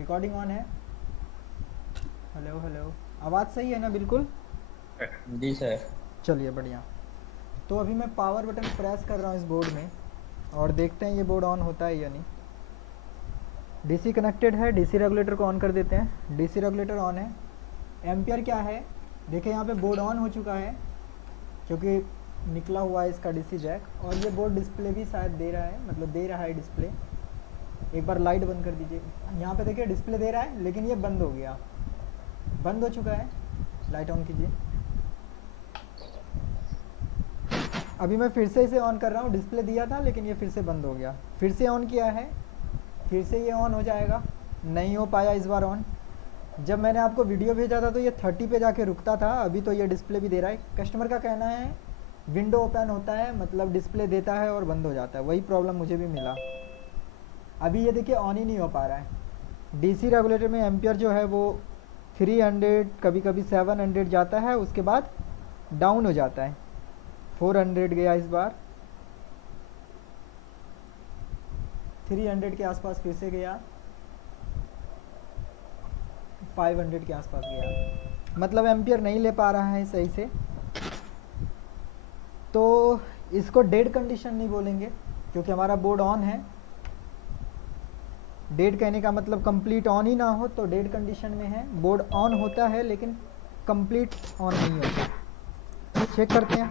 Recording on है। Hello hello, आवाज़ सही है ना? बिल्कुल। जी सर। चलिए बढ़िया। तो अभी मैं पावर बटन प्रेस कर रहा हूँ इस बोर्ड में, और देखते हैं ये बोर्ड ऑन होता है या नहीं। डीसी कनेक्टेड है, डीसी रेगुलेटर को ऑन कर देते हैं। डीसी रेगुलेटर ऑन है। एम्पियर क्या है? देखिए यहाँ पे बोर्ड ऑन हो चुका है क्योंकि निकला हुआ है इसका डीसी जैक, और ये बोर्ड डिस्प्ले भी शायद दे रहा है, मतलब दे रहा है डिस्प्ले। एक बार लाइट बंद कर दीजिए। यहाँ पे देखिए डिस्प्ले दे रहा है, लेकिन ये बंद हो गया, बंद हो चुका है। लाइट ऑन कीजिए। अभी मैं फिर से इसे ऑन कर रहा हूँ, डिस्प्ले दिया था लेकिन ये फिर से बंद हो गया। फिर से ऑन किया है, फिर से ये ऑन हो जाएगा। नहीं हो पाया इस बार ऑन। जब मैंने आपको वीडियो भेजा था तो ये 30 पे जाके रुकता था, अभी तो ये डिस्प्ले भी दे रहा है। कस्टमर का कहना है विंडो ओपन होता है, मतलब डिस्प्ले देता है और बंद हो जाता है। वही प्रॉब्लम मुझे भी मिला। अभी ये देखिए ऑन ही नहीं हो पा रहा है। डीसी रेगुलेटर में एम्पियर जो है वो 300, कभी कभी 700 जाता है, उसके बाद डाउन हो जाता है। 400 गया इस बार, 300 के आसपास फिर से गया, 500 के आसपास गया। मतलब एम्पियर नहीं ले पा रहा है सही से। तो इसको डेड कंडीशन नहीं बोलेंगे क्योंकि हमारा बोर्ड ऑन है। डेड कहने का मतलब कंप्लीट ऑन ही ना हो, तो डेड कंडीशन में है। बोर्ड ऑन होता है लेकिन कंप्लीट ऑन नहीं होता। चेक करते हैं,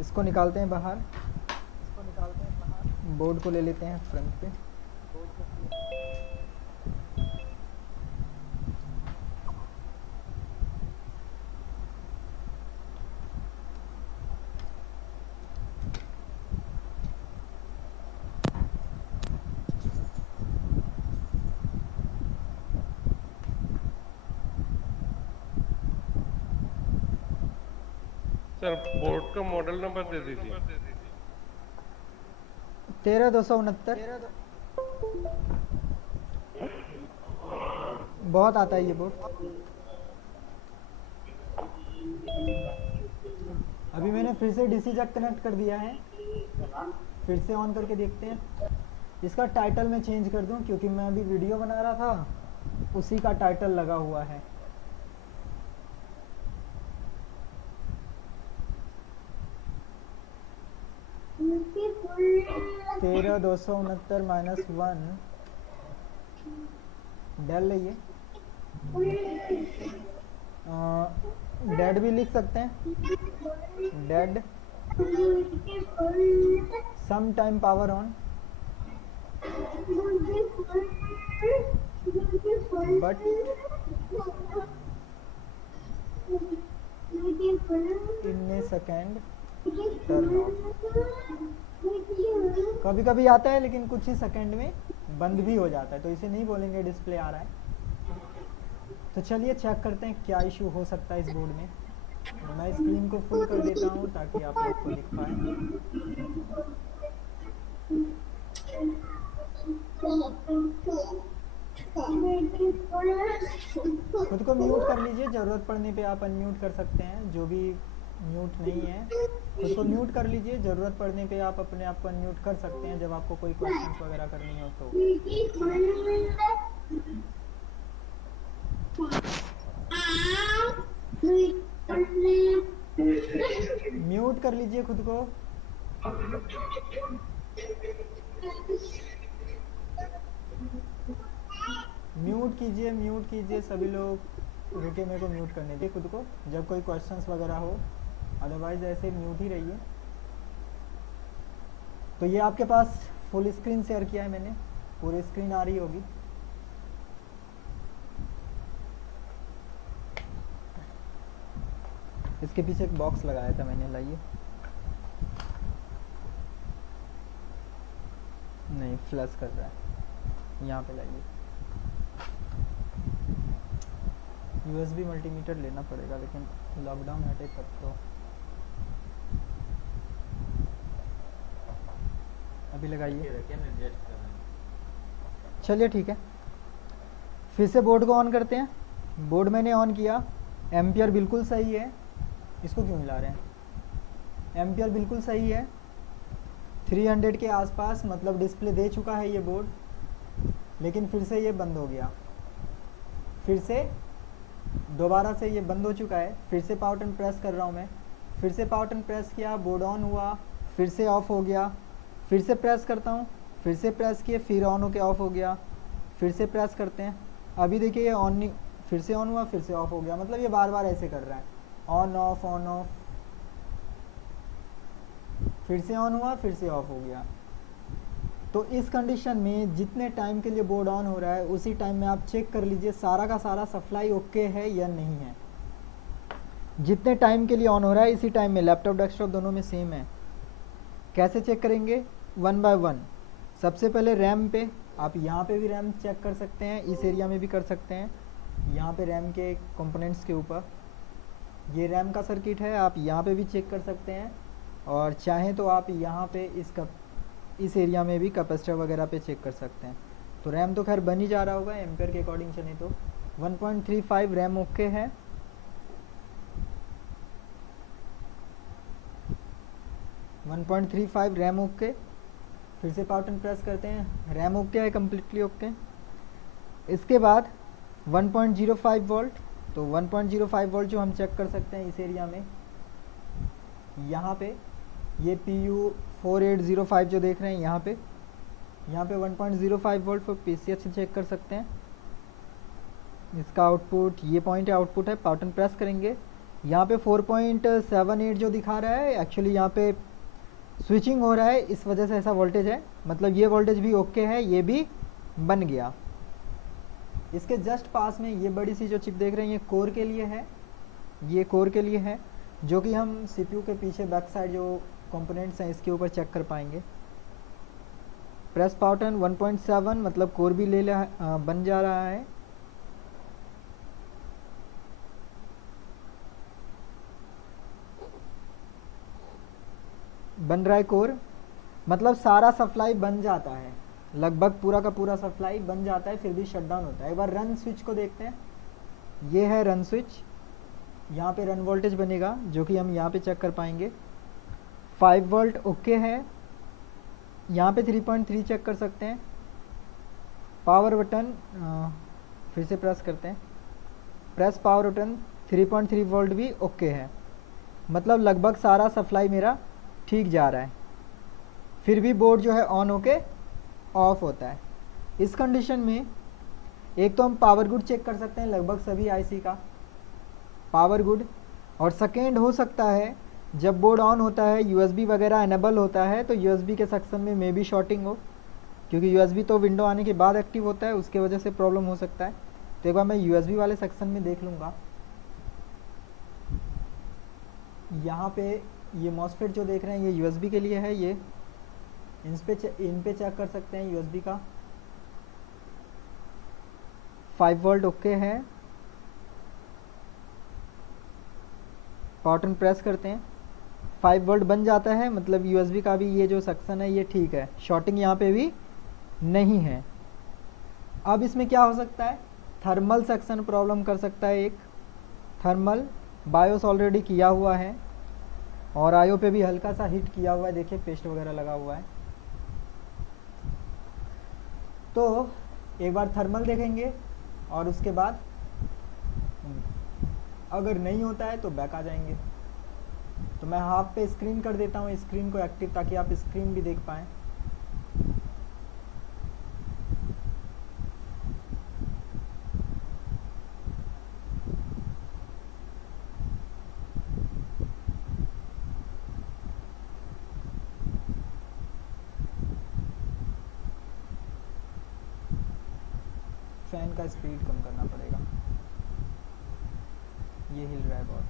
इसको निकालते हैं बाहर, बोर्ड को ले लेते हैं फ्रंट पे। सर बोर्ड का मॉडल नंबर दे दीजिए। 13269। बहुत आता है ये बोर्ड। अभी मैंने फिर से डीसी जैक कनेक्ट कर दिया है, फिर से ऑन करके देखते हैं। इसका टाइटल मैं चेंज कर दूं क्योंकि मैं अभी वीडियो बना रहा था, उसी का टाइटल लगा हुआ है। 13269 -1 डेल है ये। डेड भी लिख सकते हैं, dead some time power on but in a second turn off. कभी कभी आता है लेकिन कुछ ही सेकंड में बंद भी हो जाता है, तो इसे नहीं बोलेंगे डिस्प्ले आ रहा है। तो चलिए चेक करते हैं क्या इशू हो सकता है इस बोर्ड में। मैं स्क्रीन को फुल कर देता हूँ ताकि आप लोग को दिख पाए। खुद को म्यूट कर लीजिए, ज़रूरत पड़ने पे आप अनम्यूट कर सकते हैं। जो भी म्यूट नहीं है खुद को म्यूट कर लीजिए, ज़रूरत पड़ने पे आप अपने आप को अनम्यूट कर सकते हैं जब आपको कोई क्वेश्चंस वगैरह करनी हो तो। म्यूट कर लीजिए खुद को। म्यूट कीजिए सभी लोग। रुके, मेरे को म्यूट करने दीजिए खुद को जब कोई क्वेश्चंस वगैरह हो, अदरवाइज ऐसे म्यूट ही रहिए। तो ये आपके पास फुल स्क्रीन शेयर किया है मैंने, पूरी स्क्रीन आ रही होगी। इसके पीछे एक बॉक्स लगाया था मैंने, लाइए। नहीं, फ्लैश कर रहा है, यहाँ पे लाइए। यूएसबी मल्टीमीटर लेना पड़ेगा, लेकिन लॉकडाउन हटे तब तो। अभी लगाइए। चलिए ठीक है, फिर से बोर्ड को ऑन करते हैं। बोर्ड मैंने ऑन किया, एम्पियर बिल्कुल सही है। इसको क्यों हिला रहे हैं? एम्पियर बिल्कुल सही है, 300 के आसपास, मतलब डिस्प्ले दे चुका है ये बोर्ड। लेकिन फिर से ये बंद हो गया, फिर से दोबारा से ये बंद हो चुका है। फिर से पावर बटन प्रेस कर रहा हूँ मैं, फिर से पावर बटन प्रेस किया, बोर्ड ऑन हुआ, फिर से ऑफ हो गया, फिर से प्रेस करता हूँ, फिर से प्रेस किए, फिर ऑन होके ऑफ हो गया, फिर से प्रेस करते हैं। अभी देखिए ये ऑन नहीं, फिर से ऑन हुआ, फिर से ऑफ हो गया। मतलब ये बार बार ऐसे कर रहा है, ऑन ऑफ, फिर से ऑन हुआ, फिर से ऑफ हो गया। तो इस कंडीशन में जितने टाइम के लिए बोर्ड ऑन हो रहा है उसी टाइम में आप चेक कर लीजिए सारा का सारा सप्लाई ओके है या नहीं है। जितने टाइम के लिए ऑन हो रहा है इसी टाइम में लैपटॉप डेस्कटॉप दोनों में सेम है। कैसे चेक करेंगे? One by one. सबसे पहले रैम पे, आप यहाँ पे भी रैम चेक कर सकते हैं, इस एरिया में भी कर सकते हैं, यहाँ पे रैम के कंपोनेंट्स के ऊपर ये रैम का सर्किट है, आप यहाँ पे भी चेक कर सकते हैं, और चाहें तो आप यहाँ पे इस एरिया में भी कैपेसिटर वगैरह पे चेक कर सकते हैं। तो रैम तो खैर बन ही जा रहा होगा एम्पेयर के अकॉर्डिंग चले तो। 1.35 रैम ओके है। 1.35 रैम ओके। फिर से पावर बटन प्रेस करते हैं, रैम ओके है, कम्प्लीटली ओके। इसके बाद 1.05 वोल्ट, तो 1.05 वोल्ट जो हम चेक कर सकते हैं इस एरिया में, यहाँ पे ये PU4805 जो देख रहे हैं यहाँ पे 1.05 वोल्ट पर PCH से चेक कर सकते हैं। इसका आउटपुट, ये पॉइंट है, आउटपुट है। पावर बटन प्रेस करेंगे, यहाँ पे 4.78 जो दिखा रहा है, एक्चुअली यहाँ पे स्विचिंग हो रहा है, इस वजह से ऐसा वोल्टेज है। मतलब ये वोल्टेज भी ओके है, ये भी बन गया। इसके जस्ट पास में ये बड़ी सी जो चिप देख रहे हैं ये कोर के लिए है, ये कोर के लिए है, जो कि हम CPU के पीछे बैक साइड जो कंपोनेंट्स हैं इसके ऊपर चेक कर पाएंगे। प्रेस पावर बटन 1.7, मतलब कोर भी बन जा रहा है। बन रहा है कोर, मतलब सारा सप्लाई बन जाता है, लगभग पूरा का पूरा सप्लाई बन जाता है, फिर भी शटडाउन होता है। एक बार रन स्विच को देखते हैं, ये है रन स्विच, यहाँ पे रन वोल्टेज बनेगा जो कि हम यहाँ पे चेक कर पाएंगे। 5 वोल्ट ओके है, यहाँ पे 3.3 चेक कर सकते हैं। पावर बटन फिर से प्रेस करते हैं, प्रेस पावर बटन, 3.3 वोल्ट भी ओके है, मतलब लगभग सारा सप्लाई मेरा ठीक जा रहा है। फिर भी बोर्ड जो है ऑन होके ऑफ होता है। इस कंडीशन में एक तो हम पावर गुड चेक कर सकते हैं लगभग सभी आईसी का पावर गुड, और सेकेंड हो सकता है जब बोर्ड ऑन होता है यूएसबी वगैरह एनेबल होता है तो यूएसबी के सेक्शन में मे बी शॉर्टिंग हो, क्योंकि यूएसबी तो विंडो आने के बाद एक्टिव होता है, उसके वजह से प्रॉब्लम हो सकता है। तो एक बार मैं यूएसबी वाले सेक्शन में देख लूँगा। यहाँ पे ये मॉसफेट जो देख रहे हैं ये यूएसबी के लिए है, ये इन पे चेक कर सकते हैं यूएसबी का। 5 वोल्ट ओके है, पावर बटन प्रेस करते हैं, 5 वोल्ट बन जाता है, मतलब यूएसबी का भी ये जो सेक्शन है ये ठीक है, शॉर्टिंग यहाँ पे भी नहीं है। अब इसमें क्या हो सकता है, थर्मल सेक्शन प्रॉब्लम कर सकता है। एक थर्मल बायोस ऑलरेडी किया हुआ है और आईओ पे भी हल्का सा हिट किया हुआ है, देखिए पेस्ट वगैरह लगा हुआ है। तो एक बार थर्मल देखेंगे और उसके बाद अगर नहीं होता है तो बैक आ जाएंगे। तो मैं हाफ पे स्क्रीन कर देता हूँ स्क्रीन को एक्टिव, ताकि आप स्क्रीन भी देख पाएँ। फैन का स्पीड कम करना पड़ेगा, ये हिल रहा है बहुत।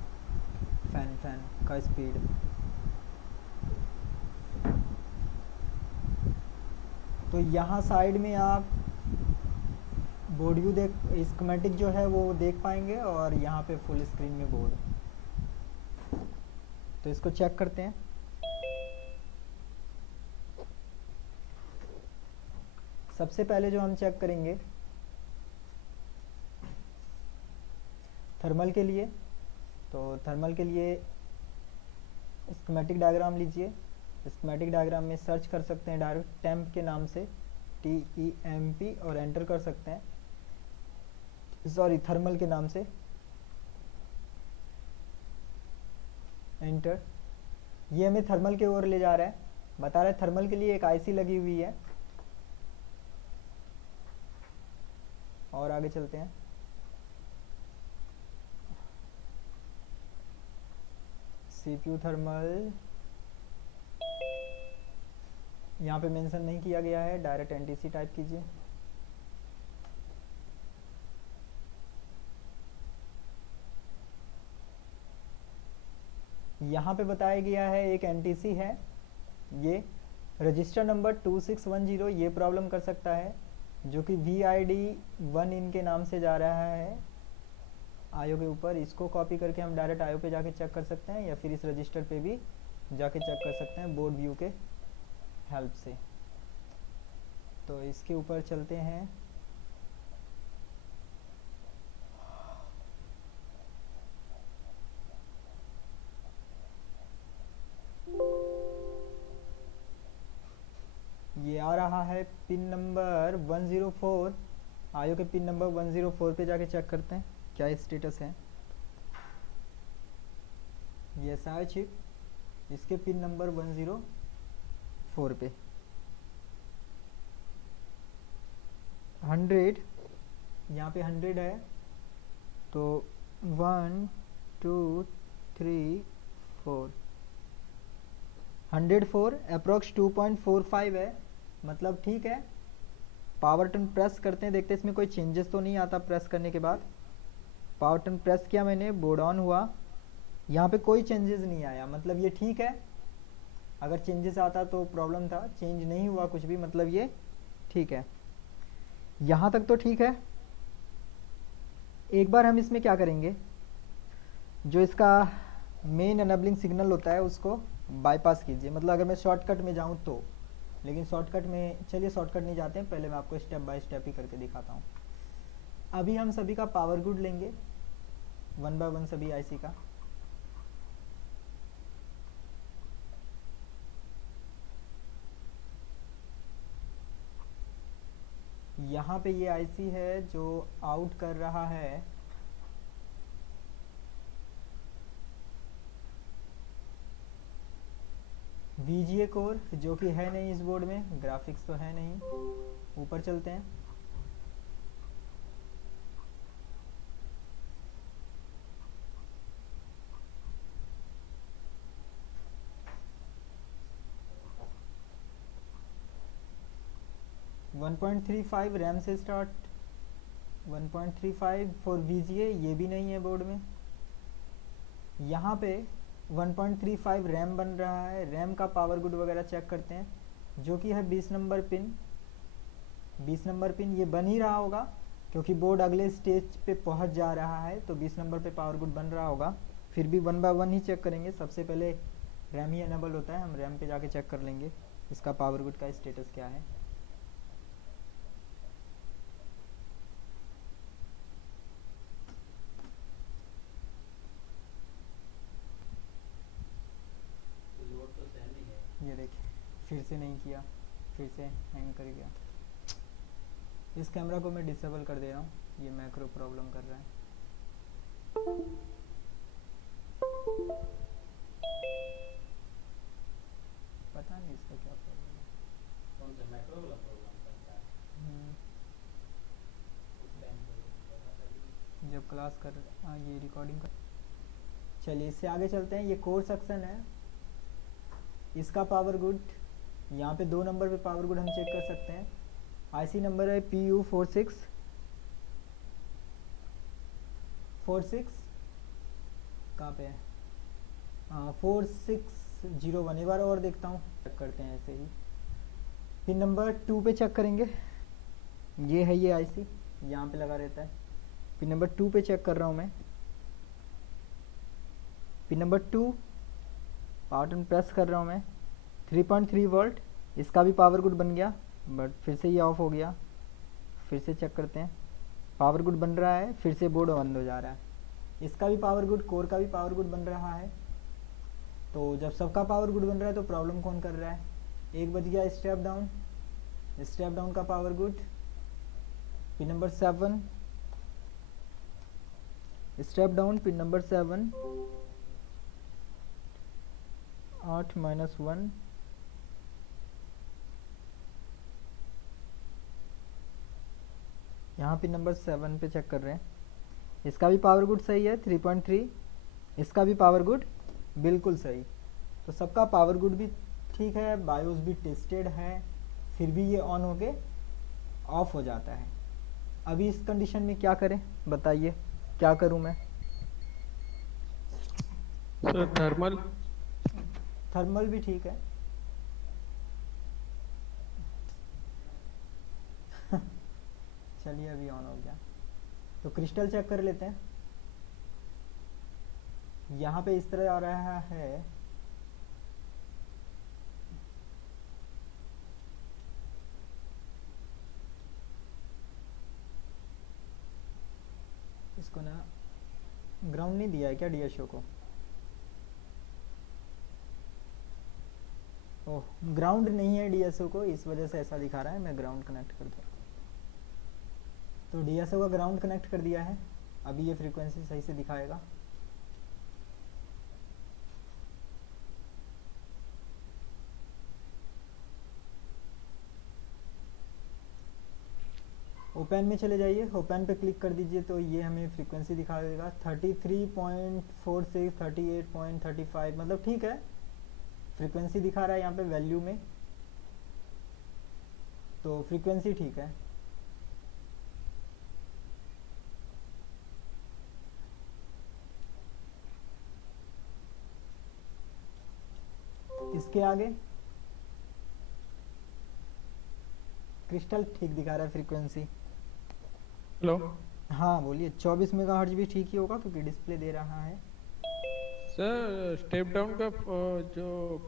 फैन का स्पीड, तो यहाँ साइड में आप बोर्ड व्यू देख, स्कीमेटिक जो है वो देख पाएंगे, और यहाँ पे फुल स्क्रीन में बोर्ड। तो इसको चेक करते हैं। सबसे पहले जो हम चेक करेंगे थर्मल के लिए, तो थर्मल के लिए स्कीमेटिक डायग्राम लीजिए। स्कीमेटिक डायग्राम में सर्च कर सकते हैं डायरेक्ट टेम्प के नाम से, TEMP और एंटर कर सकते हैं। सॉरी, थर्मल के नाम से एंटर। ये हमें थर्मल के ओर ले जा रहा है, बता रहा है थर्मल के लिए एक आईसी लगी हुई है। और आगे चलते हैं। CPU थर्मल यहाँ पे मेंशन नहीं किया गया है, डायरेक्ट एनटीसी टाइप कीजिए। यहाँ पे बताया गया है एक एनटीसी है, ये रजिस्टर नंबर 2610 ये प्रॉब्लम कर सकता है, जो कि VID 1 इनके नाम से जा रहा है आयो के ऊपर। इसको कॉपी करके हम डायरेक्ट आयो पे जाके चेक कर सकते हैं, या फिर इस रजिस्टर पे भी जाके चेक कर सकते हैं बोर्ड व्यू के हेल्प से। तो इसके ऊपर चलते हैं। ये आ रहा है पिन नंबर 104, आयो के पिन नंबर 104 पे जाके चेक करते हैं क्या स्टेटस है। ये SI चिप, इसके पिन नंबर 104 पे 100, यहाँ पे 100 है, तो 1 2 3 4 104 अप्रोक्स 2.45 है, मतलब ठीक है। पावर टर्न प्रेस करते हैं, देखते हैं इसमें कोई चेंजेस तो नहीं आता प्रेस करने के बाद। पावर टर्न प्रेस किया मैंने, बोर्ड ऑन हुआ, यहाँ पे कोई चेंजेस नहीं आया, मतलब ये ठीक है। अगर चेंजेस आता तो प्रॉब्लम था, चेंज नहीं हुआ कुछ भी, मतलब ये ठीक है। यहाँ तक तो ठीक है। एक बार हम इसमें क्या करेंगे, जो इसका मेन एनेबलिंग सिग्नल होता है उसको बाईपास कीजिए, मतलब अगर मैं शॉर्टकट में जाऊँ तो। लेकिन शॉर्टकट में, चलिए शॉर्टकट नहीं जाते हैं, पहले मैं आपको स्टेप बाय स्टेप ही करके दिखाता हूँ। अभी हम सभी का पावर गुड लेंगे 1 बाय 1 सभी आईसी का। यहाँ पे ये आईसी है जो आउट कर रहा है VGA कोर, जो कि है नहीं इस बोर्ड में, ग्राफिक्स तो है नहीं। ऊपर चलते हैं। वन 1.35 रैम से स्टार्ट, 1.35 फॉर VGA, ये भी नहीं है बोर्ड में। यहाँ पे 1.35 रैम बन रहा है। रैम का पावर गुड वगैरह चेक करते हैं, जो कि है 20 नंबर पिन। 20 नंबर पिन ये बन ही रहा होगा, क्योंकि बोर्ड अगले स्टेज पे पहुंच जा रहा है, तो 20 नंबर पे पावर गुड बन रहा होगा। फिर भी 1 बाय 1 ही चेक करेंगे, सबसे पहले रैम ही एनेबल होता है, हम रैम पे जाके चेक कर लेंगे इसका पावर गुड का स्टेटस क्या है। ये देखिए, फिर से नहीं किया, फिर से हैंग कर गया। इस कैमरा को मैं डिसेबल कर दे रहा हूँ, ये मैक्रो प्रॉब्लम कर रहा है। पता नहीं इसका क्या प्रॉब्लम है। कौन सा मैक्रो वाला प्रॉब्लम करता है? जब क्लास कर ये रिकॉर्डिंग कर। चलिए इससे आगे चलते हैं। ये कोर सेक्शन है, इसका पावर गुड, यहाँ पे 2 नंबर पे पावर गुड हम चेक कर सकते हैं। आईसी नंबर है PU46 कहाँ पे है, 4601। एक बार और देखता हूँ, चेक करते हैं ऐसे ही। पिन नंबर 2 पे चेक करेंगे, ये है ये आईसी, यहाँ पे लगा रहता है। पिन नंबर 2 पे चेक कर रहा हूँ मैं। Pin number 2 power button press कर रहा हूँ मैं, 3.3 वोल्ट, इसका भी पावर गुड बन गया, बट फिर से ये ऑफ हो गया। फिर से चेक करते हैं, पावर गुड बन रहा है, फिर से बोर्ड बंद हो जा रहा है। इसका भी पावर गुड, कोर का भी पावर गुड बन रहा है। तो जब सबका पावर गुड बन रहा है तो प्रॉब्लम कौन कर रहा है। 1 बज गया, स्टेप डाउन, स्टेप डाउन का power good. Pin number 7, step down pin number 7, 8 -1, यहाँ पिन नंबर 7 पे चेक कर रहे हैं। इसका भी पावर गुड सही है 3.3, इसका भी पावर गुड बिल्कुल सही। तो सबका पावर गुड भी ठीक है, बायोस भी टेस्टेड है, फिर भी ये ऑन होके ऑफ हो जाता है। अभी इस कंडीशन में क्या करें बताइए, क्या करूं मैं? Sir thermal. थर्मल भी ठीक है। चलिए अभी ऑन हो गया। तो क्रिस्टल चेक कर लेते हैं। यहाँ पे इस तरह आ रहा है, इसको ना ग्राउंड नहीं दिया है क्या डीएसओ को? ओह, ग्राउंड नहीं है डीएसओ को, इस वजह से ऐसा दिखा रहा है। मैं ग्राउंड कनेक्ट कर दूँ, तो डीएसओ का ग्राउंड कनेक्ट कर दिया है। अभी ये फ्रीक्वेंसी सही से दिखाएगा। ओपन में चले जाइए, ओपन पे क्लिक कर दीजिए तो ये हमें फ्रीक्वेंसी दिखा देगा 33.46, 38.35, मतलब ठीक है, फ्रीक्वेंसी दिखा रहा है यहाँ पे वैल्यू में, तो फ्रीक्वेंसी ठीक है। इसके आगे क्रिस्टल ठीक दिखा रहा है फ्रीक्वेंसी। हेलो हाँ बोलिए, 24 मेगाहर्ट्ज भी ठीक ही होगा क्योंकि डिस्प्ले दे रहा है। सर, स्टेप डाउन का जो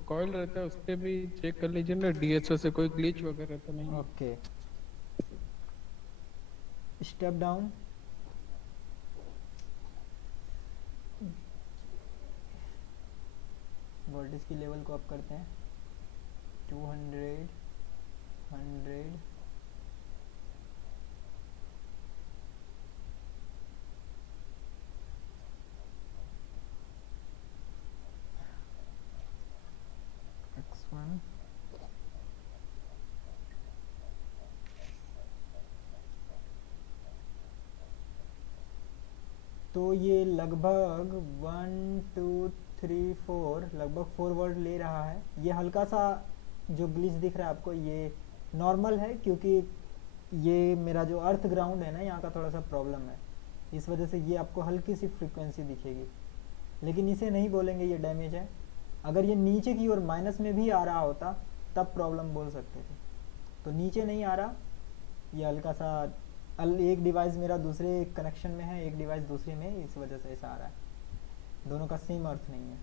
कॉइल रहता है उस पे भी चेक कर लीजिए ना, डीएसओ से कोई ग्लिच वगैरह तो नहीं है। ओके, स्टेप डाउन, वोल्टेज की लेवल को अप करते हैं 200, 100, X1, तो ये लगभग 1 2 3 4, लगभग 4 वोल्ट ले रहा है। ये हल्का सा जो ग्लिच दिख रहा है आपको, ये नॉर्मल है क्योंकि ये मेरा जो अर्थ ग्राउंड है ना, यहाँ का थोड़ा सा प्रॉब्लम है, इस वजह से ये आपको हल्की सी फ्रीक्वेंसी दिखेगी, लेकिन इसे नहीं बोलेंगे ये डैमेज है। अगर ये नीचे की ओर माइनस में भी आ रहा होता तब प्रॉब्लम बोल सकते थे, तो नीचे नहीं आ रहा, ये हल्का सा एक डिवाइस मेरा दूसरे कनेक्शन में है, एक डिवाइस दूसरे में, इस वजह से ऐसा आ रहा है, दोनों का सेम अर्थ नहीं है।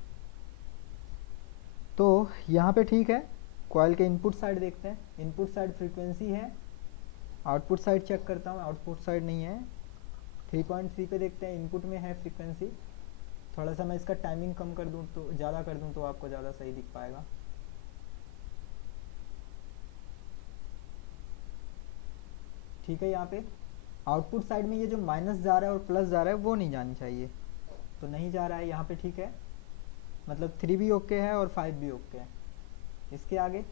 तो यहाँ पे ठीक है। कॉइल के इनपुट साइड देखते हैं, इनपुट साइड फ्रीक्वेंसी है। आउटपुट साइड चेक करता हूँ, आउटपुट साइड नहीं है। 3.3 पे देखते हैं, इनपुट में है फ्रीक्वेंसी। थोड़ा सा मैं इसका टाइमिंग कम कर दूँ, तो ज़्यादा कर दूँ तो आपको ज़्यादा सही दिख पाएगा। ठीक है, यहाँ पे आउटपुट साइड में ये जो माइनस जा रहा है और प्लस जा रहा है वो नहीं जानी चाहिए, तो नहीं जा रहा है यहाँ पे, ठीक है, मतलब 3 भी ओके है और 5 भी ओके है। इसके आगे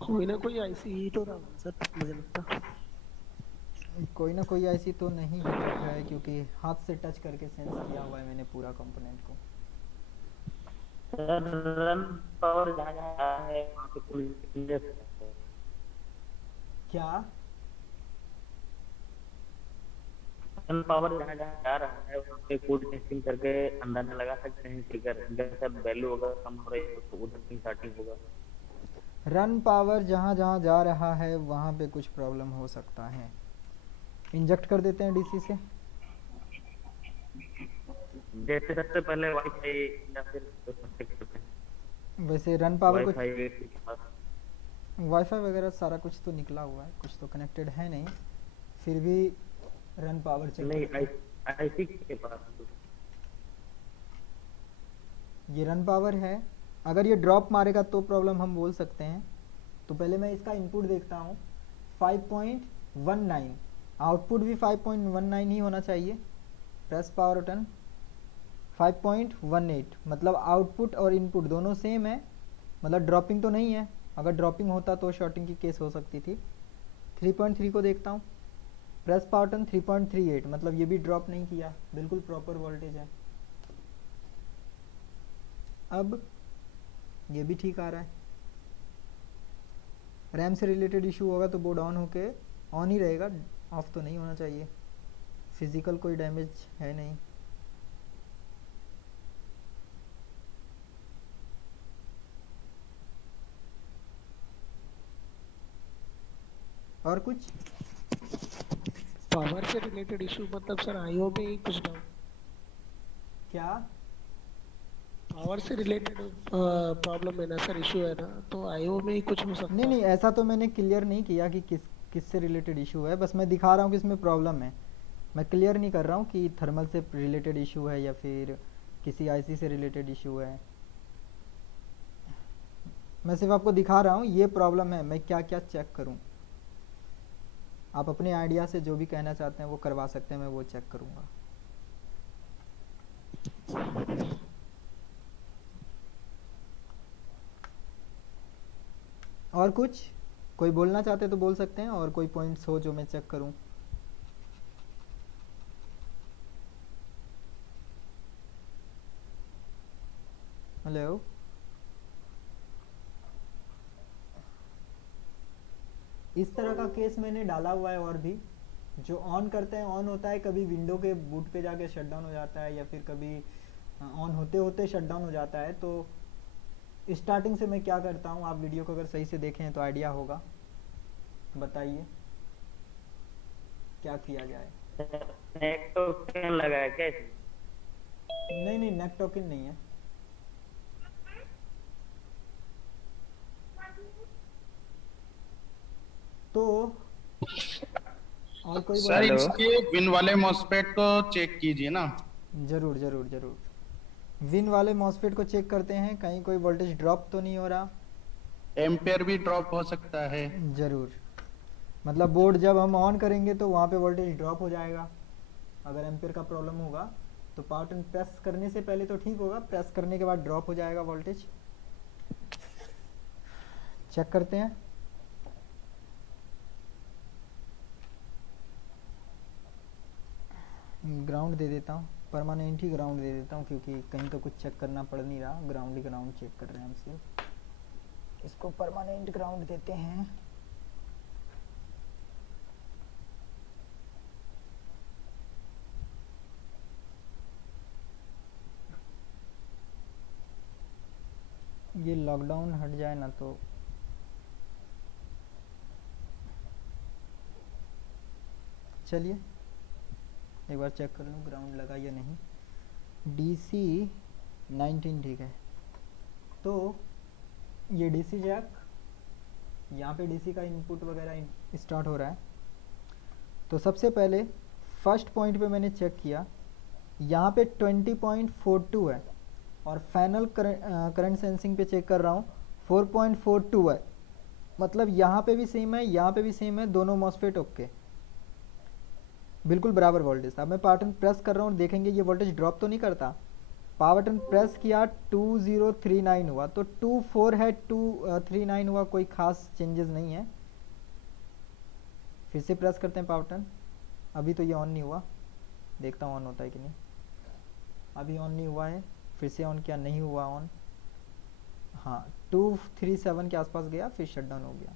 कोई ना कोई आईसी हीट हो रहा होगा सर, मुझे लगता। कोई ना कोई ऐसी तो नहीं हीट हो रहा है क्योंकि हाथ से टच करके सेंस किया हुआ है मैंने पूरा कंपोनेंट को। सर रन पावर जहाँ जहाँ आ रहा है वहाँ पे कोई changes है। क्या? रन पावर जहाँ जहाँ जा रहा है वहाँ पे कोड टेस्टिंग करके अंदाजा लगा सकते हैं कि अगर जैसा वैल्यू अगर कम हो रही हो तो उधर की स्टार्टिंग होगा। रन पावर जहाँ जहाँ जा रहा है वहाँ पे कुछ प्रॉब्लम हो सकता है। इंजेक्ट कर देते हैं डीसी से। जैसे सबसे पहले वाईफाई या फिर चेक करते हैं वैसे रन पावर कुछ वाईफाई के पास। वाईफाई वगैरह सारा कुछ तो निकला हुआ है, कुछ तो कनेक्टेड है नहीं, फिर भी रन पावर चेक नहीं, करते हैं। आईसी के पास। ये रन पावर है, अगर ये ड्रॉप मारेगा तो प्रॉब्लम हम बोल सकते हैं। तो पहले मैं इसका इनपुट देखता हूँ 5.19, आउटपुट भी 5.19 ही होना चाहिए। प्रेस पावर बटन 5.18, मतलब आउटपुट और इनपुट दोनों सेम है, मतलब ड्रॉपिंग तो नहीं है। अगर ड्रॉपिंग होता तो शॉर्टिंग की केस हो सकती थी। 3.3 को देखता हूँ, प्रेस पावर बटन 3.38, मतलब ये भी ड्रॉप नहीं किया, बिल्कुल प्रॉपर वोल्टेज है। अब ये भी ठीक आ रहा है। रैम से रिलेटेड इशू होगा तो बोर्ड ऑन होके ऑन ही रहेगा, ऑफ तो नहीं होना चाहिए। फिजिकल कोई डैमेज है नहीं। और कुछ पावर से रिलेटेड इशू मतलब सर आईओ में ही कुछ डाउन, क्या? पावर से रिलेटेड प्रॉब्लम है ना सर, इशू है ना, तो आईओ में ही कुछ हो सकता नहीं है। नहीं, ऐसा तो मैंने क्लियर नहीं किया कि किससे रिलेटेड इशू है, बस मैं दिखा रहा हूँ कि इसमें प्रॉब्लम है। मैं क्लियर नहीं कर रहा हूँ कि थर्मल से रिलेटेड इशू है या फिर किसी आईसी से रिलेटेड इशू है। मैं सिर्फ आपको दिखा रहा हूँ ये प्रॉब्लम है, मैं क्या क्या चेक करूँ। आप अपने आइडिया से जो भी कहना चाहते हैं वो करवा सकते हैं, मैं वो चेक करूँगा। और कुछ कोई बोलना चाहते तो बोल सकते हैं, और कोई पॉइंट्स हो जो मैं चेक करूं। हेलो, इस तरह का केस मैंने डाला हुआ है और भी, जो ऑन करते हैं ऑन होता है, कभी विंडो के बूट पे जाके शट डाउन हो जाता है, या फिर कभी ऑन होते होते शट डाउन हो जाता है। तो स्टार्टिंग से मैं क्या करता हूँ, आप वीडियो को अगर सही से देखें तो आइडिया होगा। बताइए क्या किया जाए। नेट तो क्या लगा है क्या इसमें? नहीं नहीं, नेट टोकन नहीं है। तो और कोई सर बोला? इसके विन वाले मॉस्फेट को चेक कीजिए ना। जरूर जरूर जरूर। विन वाले मॉसफेट को चेक करते हैं, कहीं कोई वोल्टेज ड्रॉप तो नहीं हो रहा। एम्पेयर भी ड्रॉप हो सकता है। जरूर, मतलब बोर्ड जब हम ऑन करेंगे तो वहाँ पे वोल्टेज ड्रॉप हो जाएगा। अगर एम्पेयर का प्रॉब्लम होगा तो पावर बटन प्रेस करने से पहले तो ठीक होगा, प्रेस करने के बाद ड्रॉप हो जाएगा वोल्टेज। चेक करते हैं। ग्राउंड दे देता हूँ, परमानेंट ही ग्राउंड दे देता हूँ, क्योंकि कहीं तो कुछ चेक करना पड़ नहीं रहा, ग्राउंड ही ग्राउंड चेक कर रहे हैं हम सिर्फ। इसको परमानेंट ग्राउंड देते हैं। ये लॉकडाउन हट जाए ना तो चलिए एक बार चेक कर लूँ ग्राउंड लगा या नहीं। DC 19 ठीक है। तो ये DC जैक, यहाँ पे DC का इनपुट वगैरह स्टार्ट हो रहा है। तो सबसे पहले फर्स्ट पॉइंट पे मैंने चेक किया, यहाँ पे 20.42 है, और फाइनल करंट सेंसिंग पे चेक कर रहा हूँ 4.42 है, मतलब यहाँ पे भी सेम है, यहाँ पे भी सेम है, दोनों मॉसफेट ओके, बिल्कुल बराबर वोल्टेज। अब मैं पावर बटन प्रेस कर रहा हूँ, देखेंगे ये वोल्टेज ड्रॉप तो नहीं करता। पावर बटन प्रेस किया 2039 हुआ, तो 24 है 239 हुआ, कोई खास चेंजेस नहीं है। फिर से प्रेस करते हैं पावर बटन, अभी तो ये ऑन नहीं हुआ, देखता हूँ ऑन होता है कि नहीं। अभी ऑन नहीं हुआ है, फिर से ऑन किया, नहीं हुआ ऑन। हाँ 237 के आसपास गया, फिर शट डाउन हो गया।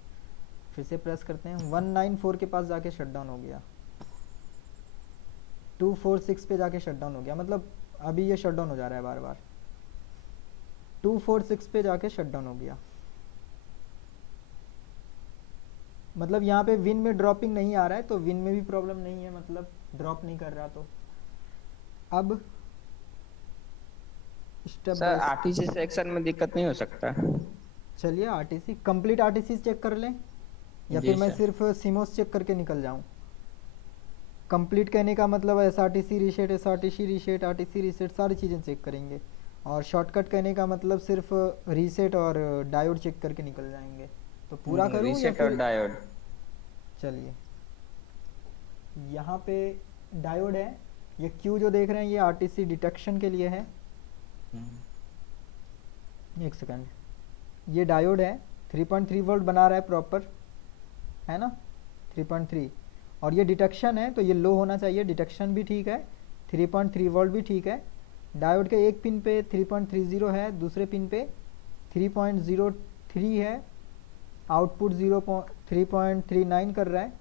फिर से प्रेस करते हैं, 194 के पास जाके शट डाउन हो गया, 246 पे जाके शट डाउन हो गया, मतलब अभी ये शट डाउन हो जा रहा है बार बार। 246 पे जाके शट डाउन हो गया, मतलब यहाँ पे विन में ड्रॉपिंग नहीं आ रहा है, तो विन में भी प्रॉब्लम नहीं है, मतलब ड्रॉप नहीं कर रहा। तो अब स्टेप सर आरटीसी सेक्शन में दिक्कत नहीं हो सकता? चलिए आरटीसी कंप्लीट आरटीसी चेक कर लें, या जी फिर मैं सर। सिर्फ सीमोस चेक करके निकल जाऊं। कंप्लीट कहने का मतलब SRTC reset, SRTC reset, RTC reset, सारी चीज़ें चेक करेंगे। और शॉर्टकट कहने का मतलब सिर्फ रीसेट और डायोड चेक करके निकल जाएंगे। तो पूरा करूं या रीसेट और फिर डायोड। चलिए, यहाँ पे डायोड है, ये क्यू जो देख रहे हैं ये आरटीसी डिटेक्शन के लिए है। एक सेकंड, ये डायोड है 3.3 वोल्ट बना रहा है प्रॉपर, है ना 3.3, और ये डिटेक्शन है तो ये लो होना चाहिए, डिटेक्शन भी ठीक है, 3.3 वोल्ट भी ठीक है। डायोड के एक पिन पे 3.30 है, दूसरे पिन पे 3.03 है, आउटपुट 3.39 कर रहा है,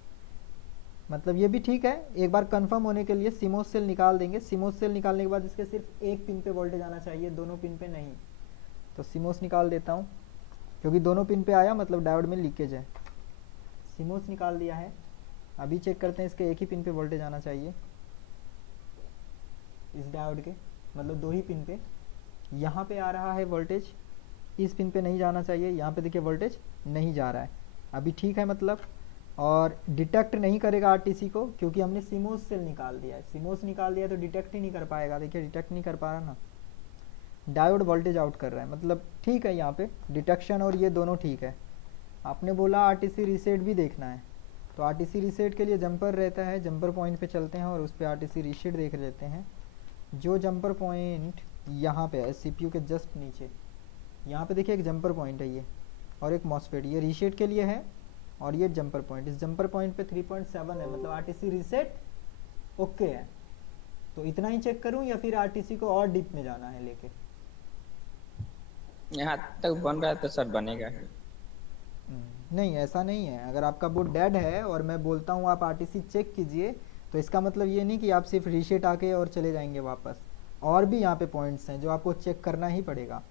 मतलब ये भी ठीक है। एक बार कंफर्म होने के लिए सीमोस सेल निकाल देंगे, सीमोस सेल निकालने के बाद इसके सिर्फ एक पिन पे वोल्टेज आना चाहिए, दोनों पिन पे नहीं। तो सीमोस निकाल देता हूँ, क्योंकि दोनों पिन पे आया मतलब डायोड में लीकेज है। सीमोस निकाल दिया है, अभी चेक करते हैं इसके एक ही पिन पे वोल्टेज आना चाहिए, इस डायोड के मतलब दो ही पिन पे। यहाँ पे आ रहा है वोल्टेज, इस पिन पे नहीं जाना चाहिए, यहाँ पे देखिए वोल्टेज नहीं जा रहा है, अभी ठीक है मतलब। और डिटेक्ट नहीं करेगा आरटीसी को, क्योंकि हमने सीमोस सेल निकाल दिया है, सीमोस निकाल दिया तो डिटेक्ट ही नहीं कर पाएगा, देखिए डिटेक्ट नहीं कर पा रहा ना। डायोड वोल्टेज आउट कर रहा है, मतलब ठीक है, यहाँ पे डिटेक्शन और ये दोनों ठीक है। आपने बोला आरटीसी रीसेट भी देखना है, तो आरटीसी रीसेट के लिए जंपर रहता है, जंपर पॉइंट पे चलते हैं और उस पर आरटीसी रीसेट देख लेते हैं। जो जंपर पॉइंट यहाँ पे है सीपीयू के जस्ट नीचे, यहाँ पे देखिए एक जंपर पॉइंट है ये, और एक मॉसफेट, ये रीसेट के लिए है, और ये जंपर पॉइंट, इस जंपर पॉइंट पे 3.7 है, मतलब आरटीसी रीसेट ओके है। तो इतना ही चेक करूं या फिर आरटीसी को और डीप में जाना है लेके? यहाँ तक बन रहा है तो सर बनेगा। नहीं, ऐसा नहीं है। अगर आपका बोर्ड डेड है और मैं बोलता हूँ आप आरटीसी चेक कीजिए, तो इसका मतलब ये नहीं कि आप सिर्फ रीसेट आके और चले जाएंगे वापस, और भी यहाँ पे पॉइंट्स हैं जो आपको चेक करना ही पड़ेगा।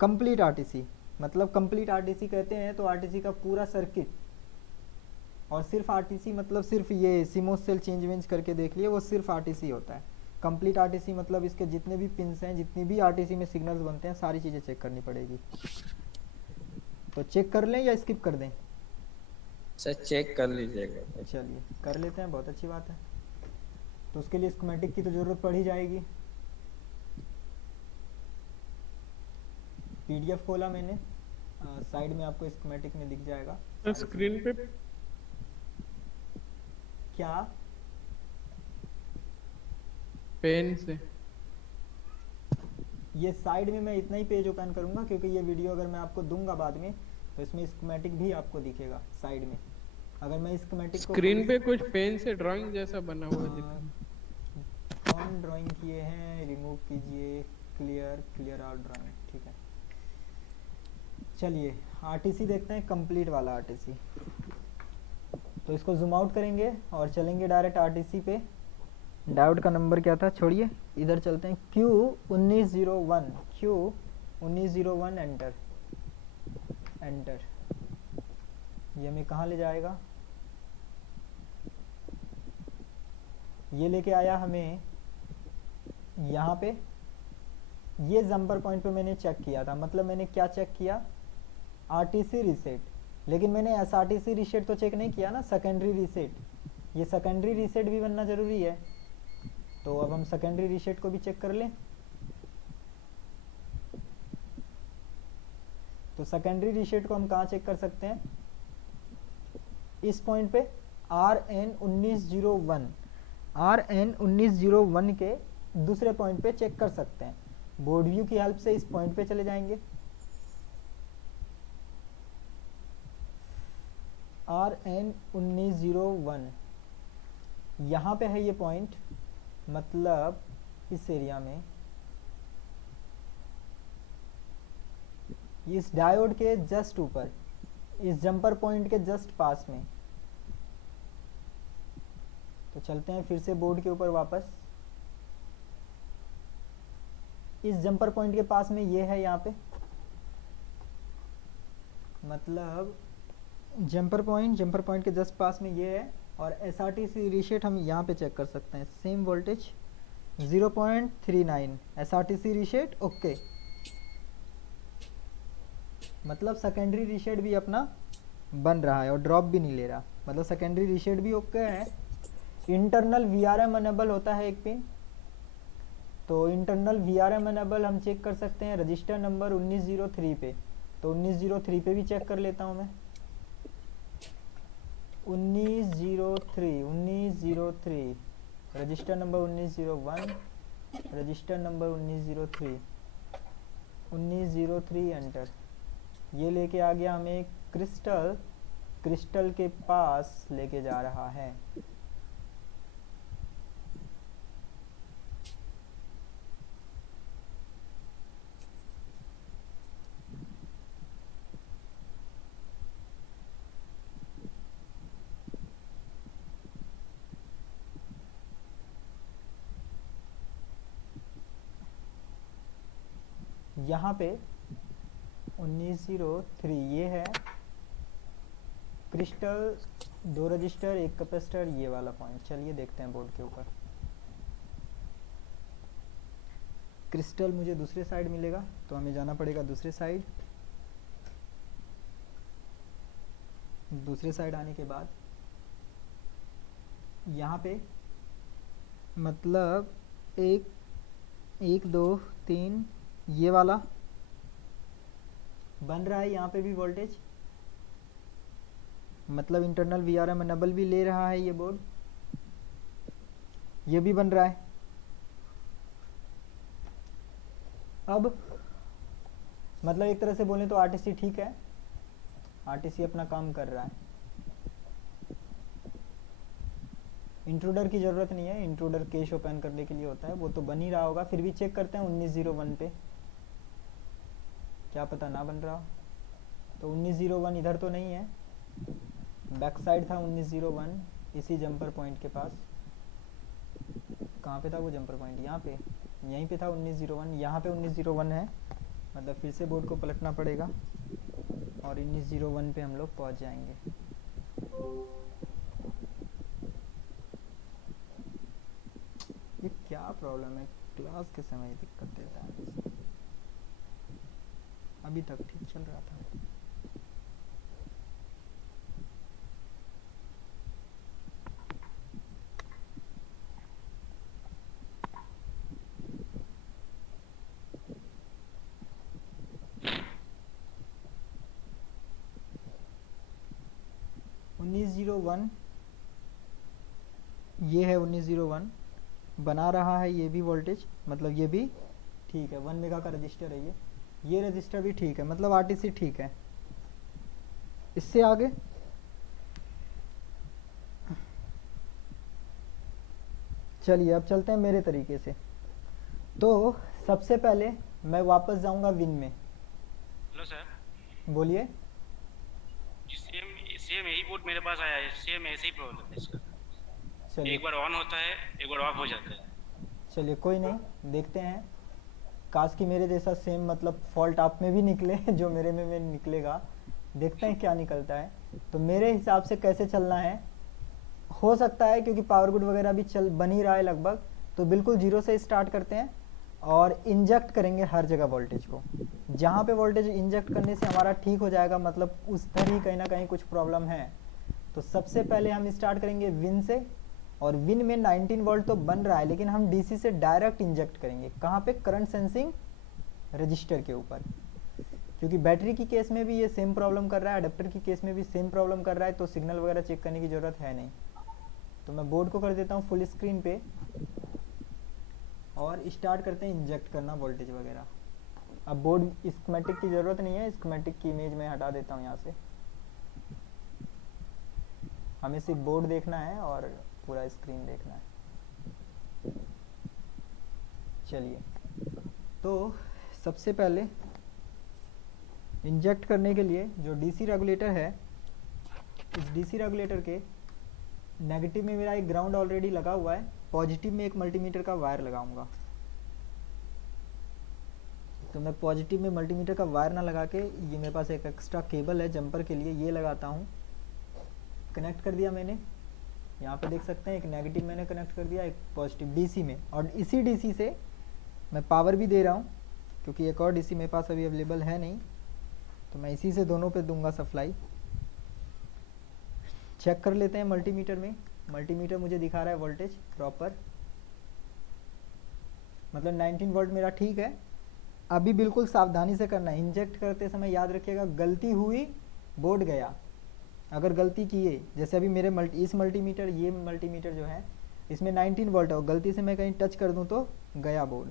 कंप्लीट आरटीसी, मतलब कंप्लीट आरटीसी कहते हैं तो आरटीसी का पूरा सर्किट, और सिर्फ आरटीसी मतलब सिर्फ ये सीमोस सेल चेंज वेंज करके देख लिए, वो सिर्फ आरटीसी होता है। कंप्लीट आरटीसी मतलब इसके जितने भी पिंस हैं, जितनी भी आरटीसी में सिग्नल्स बनते हैं, सारी चीज़ें चेक करनी पड़ेगी। तो चेक कर लें या स्किप कर दें? सर चेक कर लीजिएगा। चलिए कर लेते हैं, बहुत अच्छी बात है। तो उसके लिए स्कीमेटिक की तो ज़रूरत पड़ ही जाएगी। पीडीएफ खोला मैंने, साइड में आपको स्कीमेटिक में दिख जाएगा। स्क्रीन पे क्या? पेन से ये साइड में मैं इतना ही पेज ओपन करूंगा, क्योंकि ये वीडियो अगर मैं आपको दूंगा बाद में तो इसमें स्कीमेटिक भी आपको दिखेगा साइड में। अगर मैं स्कीमेटिक को स्क्रीन पे कुछ पेन से ड्राइंग जैसा बना हुआ दिखा। कौन ड्राइंग किए हैं, रिमूव कीजिए, क्लियर आउट ड्राइंग, ठीक है। चलिए आरटीसी देखते हैं, कंप्लीट वाला आरटीसी। तो इसको जूम आउट करेंगे और चलेंगे डायरेक्ट आरटीसी पे। डायोड का नंबर क्या था, छोड़िए, इधर चलते हैं। Q1901, Q1901 enter, enter. ये हमें कहाँ ले जाएगा? ये लेके आया हमें यहाँ पे। ये जंपर पॉइंट पे मैंने चेक किया था, मतलब मैंने क्या चेक किया, आरटीसी रीसेट, लेकिन मैंने एसआरटीसी रीसेट तो चेक नहीं किया ना, सेकेंडरी रीसेट। ये सेकेंडरी रीसेट भी बनना जरूरी है, तो अब हम सेकेंडरी रीसेट को भी चेक कर लें। तो सेकेंडरी रीसेट को हम कहाँ चेक कर सकते हैं? इस पॉइंट पे RN1901, RN1901 के दूसरे पॉइंट पे चेक कर सकते हैं। बोर्ड व्यू की हेल्प से इस पॉइंट पे चले जाएंगे, RN1901 यहाँ पे है ये पॉइंट, मतलब इस एरिया में, इस डायोड के जस्ट ऊपर, इस जंपर पॉइंट के जस्ट पास में। तो चलते हैं फिर से बोर्ड के ऊपर वापस। इस जंपर पॉइंट के पास में ये है, यहाँ पे मतलब जंपर पॉइंट के जस्ट पास में ये है, और एसआरटीसी रीसेट हम यहाँ पे चेक कर सकते हैं। Same voltage 0.39 SRTC reset okay, मतलब सेकेंडरी रीसेट भी अपना बन रहा है और ड्रॉप भी नहीं ले रहा, मतलब सेकेंडरी रीसेट भी ओके है। इंटरनल वीआरएम अनेबल होता है एक पिन, तो इंटरनल वीआरएम अनेबल हम चेक कर सकते हैं रजिस्टर नंबर 1903 पे। तो 1903 पे भी चेक कर लेता हूँ मैं। 1903 register number 1901, register number 1903, 1903 enter. ये लेके आ गया हमें क्रिस्टल, क्रिस्टल के पास लेके जा रहा है। यहाँ पे 1903 ये है क्रिस्टल, 2 रजिस्टर 1 कैपेसिटर, ये वाला पॉइंट। चलिए देखते हैं बोर्ड के ऊपर। क्रिस्टल मुझे दूसरे साइड मिलेगा तो हमें जाना पड़ेगा दूसरे साइड। दूसरे साइड आने के बाद यहाँ पे मतलब 1 2 3 ये वाला बन रहा है। यहाँ पे भी वोल्टेज मतलब इंटरनल VRM एनेबल भी ले रहा है ये बोर्ड, ये भी बन रहा है। अब मतलब एक तरह से बोले तो RTC ठीक है, RTC अपना काम कर रहा है। इंट्रूडर की ज़रूरत नहीं है, इंट्रूडर कैश ओपन करने के लिए होता है, वो तो बन ही रहा होगा। फिर भी चेक करते हैं 1901 पे, क्या पता ना बन रहा हो। तो 1901 इधर तो नहीं है, बैक साइड था 1901 इसी जंपर पॉइंट के पास। कहाँ पे था वो जंपर पॉइंट? यहाँ पे, यहीं पे था 1901। यहाँ पे 1901 है, मतलब फिर से बोर्ड को पलटना पड़ेगा और 1901 पे हम लोग पहुँच जाएंगे। ये क्या प्रॉब्लम है, क्लास के समय दिक्कत देता है। अभी तक ठीक चल रहा था। ये है 1901 बना रहा है, ये भी वोल्टेज मतलब ये भी ठीक है। 1 मेगा का रजिस्टर है ये रजिस्टर भी ठीक है, मतलब RTC ठीक है। इससे आगे चलिए अब चलते हैं मेरे तरीके से। तो सबसे पहले मैं वापस जाऊंगा विन में। Hello sir. बोलिए। सेम यही बोर्ड मेरे पास आया है, सेम ऐसे ही प्रॉब्लम है इसका। चलिए एक बार ऑन होता है, एक बार ऑफ हो जाता है। चलिए कोई नहीं, देखते हैं। काश कि मेरे जैसा सेम मतलब फॉल्ट आप में भी निकले जो मेरे में निकलेगा। देखते हैं क्या निकलता है। तो मेरे हिसाब से कैसे चलना है, हो सकता है क्योंकि पावर गुड वगैरह भी बन ही रहा है लगभग, तो बिल्कुल जीरो से स्टार्ट करते हैं और इंजेक्ट करेंगे हर जगह वोल्टेज को। जहाँ पे वोल्टेज इंजेक्ट करने से हमारा ठीक हो जाएगा, मतलब उस तरह ही कहीं ना कहीं कुछ प्रॉब्लम है। तो सबसे पहले हम स्टार्ट करेंगे विन से, और विन में 19 वोल्ट तो बन रहा है, लेकिन हम डीसी से डायरेक्ट इंजेक्ट करेंगे। कहाँ पे? करंट सेंसिंग रजिस्टर के ऊपर, क्योंकि बैटरी की केस में भी ये सेम प्रॉब्लम कर रहा है, अडेप्टर की केस में भी सेम प्रॉब्लम कर रहा है, तो सिग्नल वगैरह चेक करने की ज़रूरत है नहीं। तो मैं बोर्ड को कर देता हूँ फुल स्क्रीन पे और स्टार्ट करते हैं इंजेक्ट करना वोल्टेज वगैरह। अब बोर्ड स्कीमेटिक की ज़रूरत नहीं है, स्कीमेटिक की इमेज मैं हटा देता हूँ यहाँ से। हमें सिर्फ बोर्ड देखना है और पूरा स्क्रीन देखना है। चलिए, तो सबसे पहले इंजेक्ट करने के लिए जो डीसी रेगुलेटर है, इस डीसी रेगुलेटर के नेगेटिव में मेरा एक ग्राउंड ऑलरेडी लगा हुआ है, पॉजिटिव में एक मल्टीमीटर का वायर लगाऊंगा। तो मैं पॉजिटिव में मल्टीमीटर का वायर ना लगा के, ये मेरे पास एक एक्स्ट्रा केबल है जंपर के लिए, ये लगाता हूँ। कनेक्ट कर दिया मैंने, यहाँ पे देख सकते हैं एक नेगेटिव मैंने कनेक्ट कर दिया, एक पॉजिटिव डीसी में, और इसी डीसी से मैं पावर भी दे रहा हूँ, क्योंकि एक और डीसी मेरे पास अभी अवेलेबल है नहीं, तो मैं इसी से दोनों पे दूंगा सप्लाई। चेक कर लेते हैं मल्टीमीटर में। मल्टीमीटर मुझे दिखा रहा है वोल्टेज प्रॉपर, मतलब 19 वोल्ट मेरा ठीक है। अभी बिल्कुल सावधानी से करना है, इंजेक्ट करते समय याद रखिएगा गलती हुई बोर्ड गया, अगर गलती किए, जैसे अभी मेरे इस मल्टीमीटर, ये मल्टीमीटर जो है इसमें 19 वोल्ट है, और गलती से मैं कहीं टच कर दूं तो गया बोर्ड।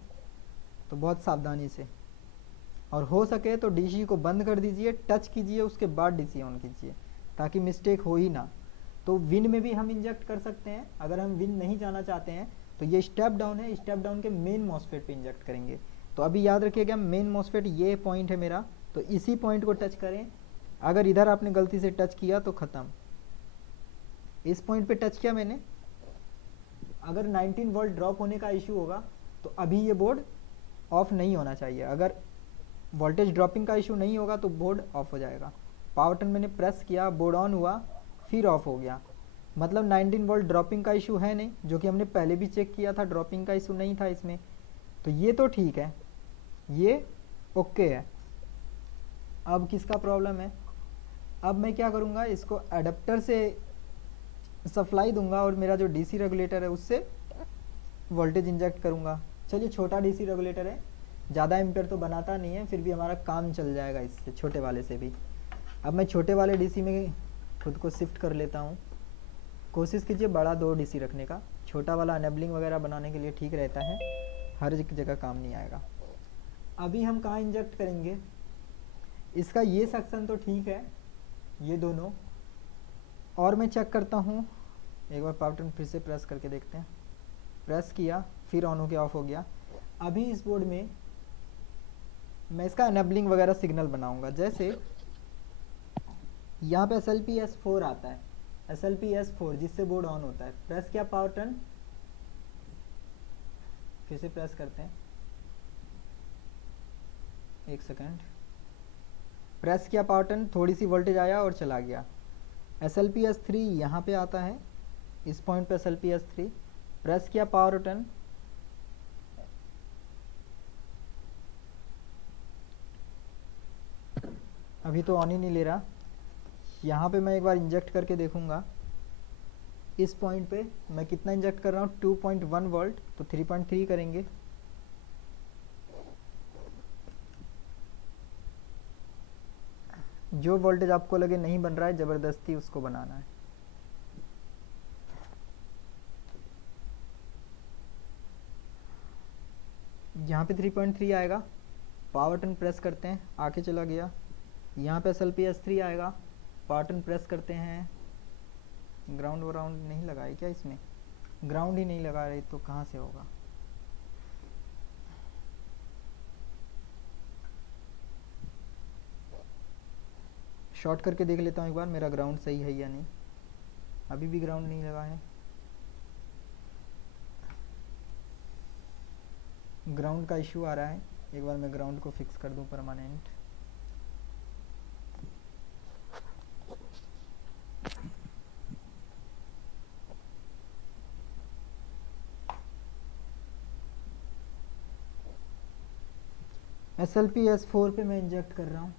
तो बहुत सावधानी से, और हो सके तो डीसी को बंद कर दीजिए, टच कीजिए, उसके बाद डीसी ऑन कीजिए, ताकि मिस्टेक हो ही ना। तो विन में भी हम इंजेक्ट कर सकते हैं। अगर हम विन नहीं जाना चाहते हैं तो ये स्टेप डाउन है, स्टेप डाउन के मेन मॉसफेट पे इंजेक्ट करेंगे। तो अभी याद रखिएगा, मेन मॉसफेट ये पॉइंट है मेरा, तो इसी पॉइंट को टच करें। अगर इधर आपने गलती से टच किया तो ख़त्म। इस पॉइंट पे टच किया मैंने, अगर 19 वोल्ट ड्रॉप होने का इशू होगा तो अभी ये बोर्ड ऑफ नहीं होना चाहिए। अगर वोल्टेज ड्रॉपिंग का इशू नहीं होगा तो बोर्ड ऑफ हो जाएगा। पावर बटन मैंने प्रेस किया, बोर्ड ऑन हुआ, फिर ऑफ हो गया, मतलब 19 वोल्ट ड्रॉपिंग का इशू है नहीं, जो कि हमने पहले भी चेक किया था, ड्रॉपिंग का इशू नहीं था इसमें। तो ये तो ठीक है, ये ओके है। अब किसका प्रॉब्लम है? अब मैं क्या करूँगा, इसको अडेप्टर से सप्लाई दूंगा और मेरा जो डीसी रेगुलेटर है उससे वोल्टेज इंजेक्ट करूँगा। चलिए, छोटा डीसी रेगुलेटर है, ज़्यादा एम्पेयर तो बनाता नहीं है, फिर भी हमारा काम चल जाएगा इससे, छोटे वाले से भी। अब मैं छोटे वाले डीसी में खुद को शिफ्ट कर लेता हूँ। कोशिश कीजिए बड़ा 2 डीसी रखने का, छोटा वाला अनेबलिंग वगैरह बनाने के लिए ठीक रहता है, हर एक जगह काम नहीं आएगा। अभी हम कहाँ इंजेक्ट करेंगे? इसका ये सेक्शन तो ठीक है, ये दोनों। और मैं चेक करता हूँ, एक बार पावर बटन फिर से प्रेस करके देखते हैं। प्रेस किया, फिर ऑन हो गया, ऑफ हो गया। अभी इस बोर्ड में मैं इसका एनेबलिंग वगैरह सिग्नल बनाऊंगा। जैसे यहाँ पे SLPS4 आता है, SLPS4 जिससे बोर्ड ऑन होता है। प्रेस किया पावर बटन, फिर से प्रेस करते हैं, 1 सेकेंड। प्रेस किया पावर बटन, थोड़ी सी वोल्टेज आया और चला गया। SLPS3 यहाँ पे आता है, इस पॉइंट पे SLPS3। प्रेस किया पावर बटन, अभी तो ऑन ही नहीं ले रहा। यहाँ पे मैं एक बार इंजेक्ट करके देखूंगा, इस पॉइंट पे मैं कितना इंजेक्ट कर रहा हूँ, 2.1 वोल्ट, तो 3.3 करेंगे। जो वोल्टेज आपको लगे नहीं बन रहा है, ज़बरदस्ती उसको बनाना है। यहाँ पे 3.3 आएगा, पावर बटन प्रेस करते हैं, आके चला गया। यहाँ पे SLPS3 आएगा, पावर बटन प्रेस करते हैं। ग्राउंड व्राउंड नहीं लगाए क्या इसमें? ग्राउंड ही नहीं लगा रहे तो कहाँ से होगा? शॉर्ट करके देख लेता हूँ एक बार, मेरा ग्राउंड सही है या नहीं। अभी भी ग्राउंड नहीं लगा है। ग्राउंड का इशू आ रहा है, एक बार मैं ग्राउंड को फिक्स कर दूं परमानेंट। SLPS4 पे मैं इंजेक्ट कर रहा हूँ,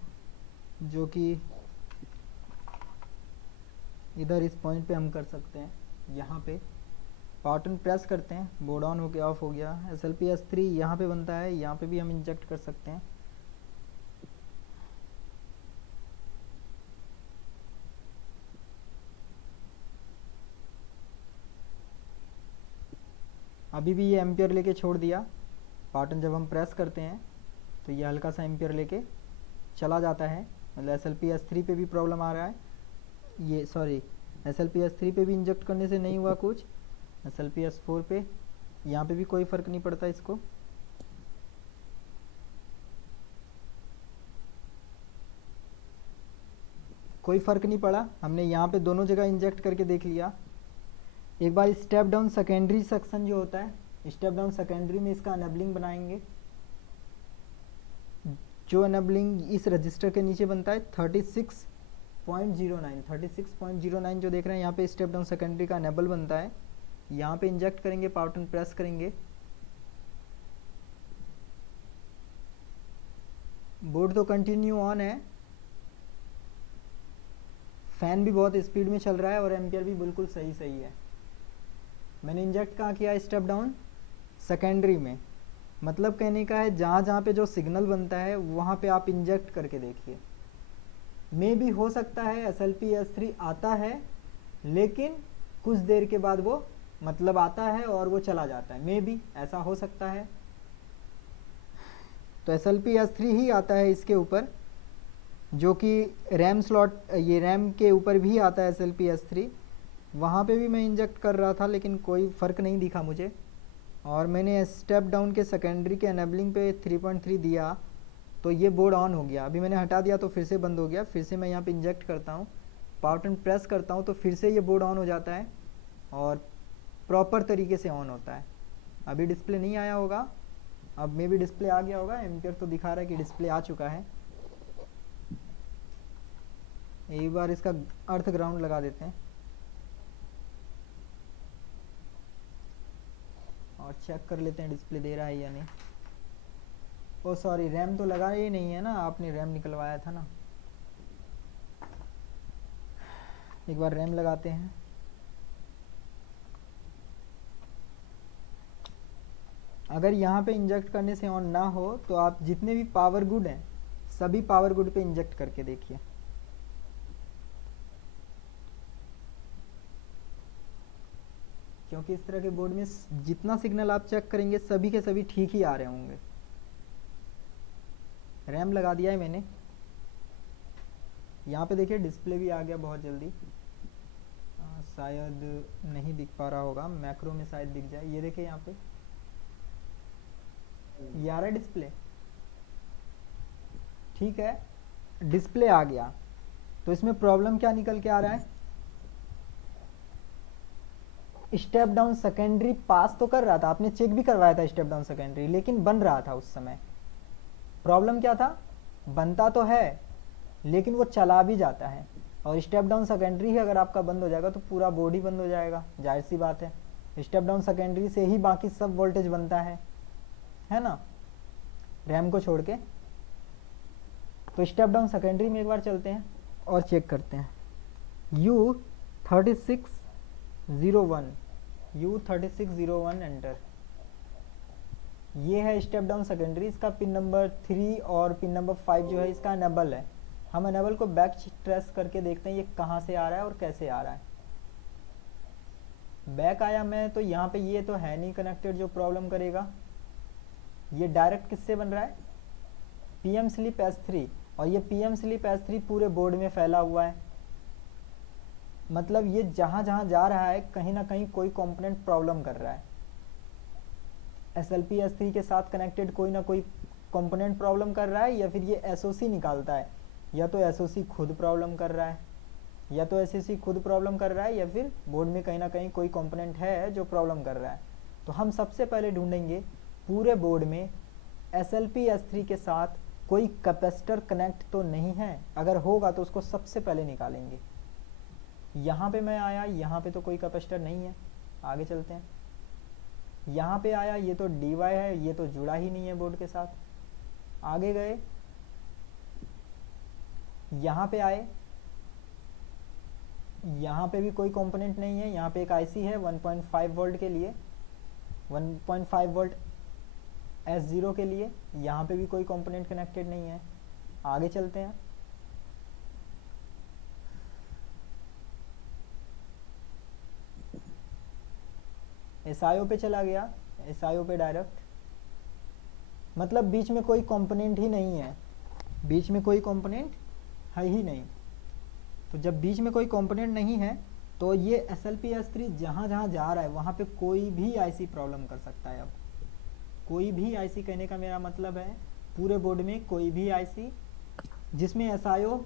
जो कि इधर इस पॉइंट पे हम कर सकते हैं। यहाँ पे पावर बटन प्रेस करते हैं, बोर्ड ऑन हो गया, ऑफ हो गया। SLPS3 यहाँ पे बनता है, यहाँ पे भी हम इंजेक्ट कर सकते हैं। अभी भी ये एम्पियर लेके छोड़ दिया। पावर बटन जब हम प्रेस करते हैं तो ये हल्का सा एम्पियर लेके चला जाता है। मतलब SLPS3 पे भी प्रॉब्लम आ रहा है, ये सॉरी SLPS3 पे भी इंजेक्ट करने से नहीं हुआ कुछ, SLPS4 पे यहाँ पे भी कोई फ़र्क नहीं पड़ता इसको। कोई फ़र्क नहीं पड़ा, हमने यहाँ पे दोनों जगह इंजेक्ट करके देख लिया। एक बार स्टेप डाउन सेकेंडरी सेक्शन जो होता है, स्टेप डाउन सेकेंडरी में इसका अनेबलिंग बनाएंगे। जो अनेबलिंग इस रजिस्टर के नीचे बनता है 36.09 जो देख रहे हैं यहाँ पे स्टेप डाउन सेकेंडरी का अनेबल बनता है। यहाँ पे इंजेक्ट करेंगे, पावर बटन प्रेस करेंगे, बोर्ड तो कंटिन्यू ऑन है, फैन भी बहुत स्पीड में चल रहा है और एम्पियर भी बिल्कुल सही है। मैंने इंजेक्ट कहाँ किया? स्टेप डाउन सेकेंडरी में। मतलब कहने का है जहाँ जहाँ पे जो सिग्नल बनता है वहाँ पे आप इंजेक्ट करके देखिए। मे भी हो सकता है SLPS3 आता है, लेकिन कुछ देर के बाद वो मतलब आता है और वो चला जाता है, मे भी ऐसा हो सकता है। तो SLPS3 ही आता है इसके ऊपर, जो कि रैम स्लॉट, ये रैम के ऊपर भी आता है SLPS3। वहाँ पे भी मैं इंजेक्ट कर रहा था लेकिन कोई फ़र्क नहीं दिखा मुझे, और मैंने स्टेप डाउन के सेकेंडरी के एनेबलिंग पे 3.3 दिया तो ये बोर्ड ऑन हो गया। अभी मैंने हटा दिया तो फिर से बंद हो गया। फिर से मैं यहाँ पे इंजेक्ट करता हूँ, पावर बटन प्रेस करता हूँ तो फिर से ये बोर्ड ऑन हो जाता है और प्रॉपर तरीके से ऑन होता है। अभी डिस्प्ले नहीं आया होगा, अब मे भी डिस्प्ले आ गया होगा। एम्पियर तो दिखा रहा है कि डिस्प्ले आ चुका है। एक बार इसका अर्थ ग्राउंड लगा देते हैं और चेक कर लेते हैं डिस्प्ले दे रहा है या नहीं। ओ सॉरी, रैम तो लगा ही नहीं है ना, आपने रैम निकलवाया था ना। एक बार रैम लगाते हैं। अगर यहाँ पे इंजेक्ट करने से ऑन ना हो तो आप जितने भी पावर गुड हैं सभी पावर गुड पे इंजेक्ट करके देखिए। क्योंकि इस तरह के बोर्ड में जितना सिग्नल आप चेक करेंगे सभी के सभी ठीक ही आ रहे होंगे। रैम लगा दिया है मैंने। यहाँ पे देखिए डिस्प्ले भी आ गया बहुत जल्दी। शायद नहीं दिख पा रहा होगा, मैक्रो में शायद दिख जाए। ये देखिए यहाँ पे ये आ रहा है डिस्प्ले, ठीक है, डिस्प्ले आ गया। तो इसमें प्रॉब्लम क्या निकल के आ रहा है, स्टेप डाउन सेकेंडरी पास तो कर रहा था, आपने चेक भी करवाया था स्टेप डाउन सेकेंडरी, लेकिन बन रहा था उस समय। प्रॉब्लम क्या था, बनता तो है लेकिन वो चला भी जाता है। और स्टेप डाउन सेकेंडरी ही अगर आपका बंद हो जाएगा तो पूरा बोर्ड ही बंद हो जाएगा, जाहिर सी बात है। स्टेप डाउन सेकेंडरी से ही बाकी सब वोल्टेज बनता है ना, रैम को छोड़ के। तो स्टेप डाउन सेकेंडरी में एक बार चलते हैं और चेक करते हैं। U3601 enter. ये है स्टेप डाउन सेकेंडरी। इसका पिन नंबर 3 और पिन नंबर 5 जो है इसका अनेबल है। हम अनेबल को बैक ट्रेस करके देखते हैं ये कहाँ से आ रहा है और कैसे आ रहा है। बैक आया मैं तो यहाँ पे ये तो है नहीं कनेक्टेड जो प्रॉब्लम करेगा। ये डायरेक्ट किससे बन रहा है, PM स्लीप S3, और ये PM स्लीप S3 पूरे बोर्ड में फैला हुआ है। मतलब ये जहाँ जहाँ जा रहा है कहीं ना कहीं कोई कंपोनेंट प्रॉब्लम कर रहा है। SLPS3 के साथ कनेक्टेड कोई ना कोई कंपोनेंट प्रॉब्लम कर रहा है, या फिर ये SOC निकालता है, या तो SOC खुद प्रॉब्लम कर रहा है, या तो SOC खुद प्रॉब्लम कर रहा है, या फिर बोर्ड में कहीं ना कहीं कोई कंपोनेंट है जो प्रॉब्लम कर रहा है। तो हम सबसे पहले ढूंढेंगे पूरे बोर्ड में SLPS3 के साथ कोई कैपेसिटर कनेक्ट तो नहीं है। अगर होगा तो उसको सबसे पहले निकालेंगे। यहाँ पे मैं आया, यहाँ पे तो कोई कैपेसिटर नहीं है, आगे चलते हैं। यहाँ पे आया, ये तो DY है, ये तो जुड़ा ही नहीं है बोर्ड के साथ। आगे गए, यहाँ पे आए, यहाँ पे भी कोई कंपोनेंट नहीं है। यहाँ पे एक IC है 1.5 वोल्ट के लिए, 1.5 वोल्ट S0 के लिए। यहाँ पे भी कोई कंपोनेंट कनेक्टेड नहीं है। आगे चलते हैं, SIO पे चला गया, SIO पे डायरेक्ट, मतलब बीच में कोई कंपोनेंट ही नहीं है, बीच में कोई कंपोनेंट है ही नहीं। तो जब बीच में कोई कंपोनेंट नहीं है तो ये SLPS3 जहाँ जहाँ जा रहा है वहाँ पे कोई भी IC प्रॉब्लम कर सकता है। अब कोई भी IC कहने का मेरा मतलब है पूरे बोर्ड में कोई भी IC जिसमें SIO,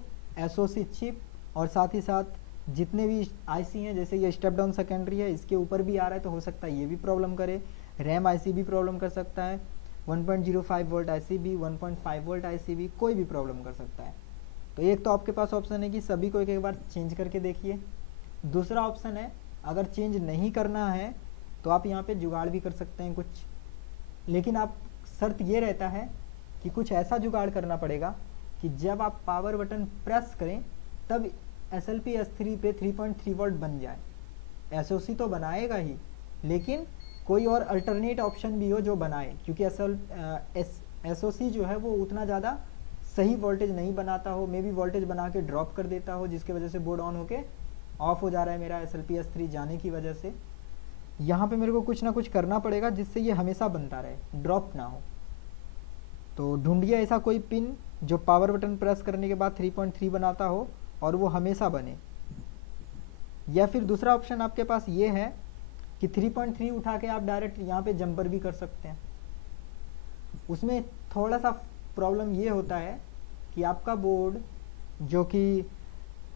SOC चिप और साथ ही साथ जितने भी IC हैं, जैसे ये स्टेप डाउन सेकेंडरी है इसके ऊपर भी आ रहा है तो हो सकता है ये भी प्रॉब्लम करे। रैम IC भी प्रॉब्लम कर सकता है, 1.05 वोल्ट IC भी, 1.5 वोल्ट IC भी, कोई भी प्रॉब्लम कर सकता है। तो एक तो आपके पास ऑप्शन है कि सभी को एक एक बार चेंज करके देखिए। दूसरा ऑप्शन है अगर चेंज नहीं करना है तो आप यहाँ पे जुगाड़ भी कर सकते हैं कुछ, लेकिन आप शर्त ये रहता है कि कुछ ऐसा जुगाड़ करना पड़ेगा कि जब आप पावर बटन प्रेस करें तब SLPS3 पे 3.3 वोल्ट बन जाए। SOC तो बनाएगा ही, लेकिन कोई और अल्टरनेट ऑप्शन भी हो जो बनाए, क्योंकि SOC जो है वो उतना ज़्यादा सही वोल्टेज नहीं बनाता हो, मे भी वोल्टेज बना के ड्रॉप कर देता हो, जिसके वजह से बोर्ड ऑन होके ऑफ हो जा रहा है मेरा SLPS3 जाने की वजह से। यहाँ पे मेरे को कुछ ना कुछ करना पड़ेगा जिससे ये हमेशा बनता रहे, ड्रॉप ना हो। तो ढूंढिए ऐसा कोई पिन जो पावर बटन प्रेस करने के बाद 3.3 बनाता हो और वो हमेशा बने। या फिर दूसरा ऑप्शन आपके पास ये है कि 3.3 उठा के आप डायरेक्ट यहाँ पे जंपर भी कर सकते हैं। उसमें थोड़ा सा प्रॉब्लम ये होता है कि आपका बोर्ड जो कि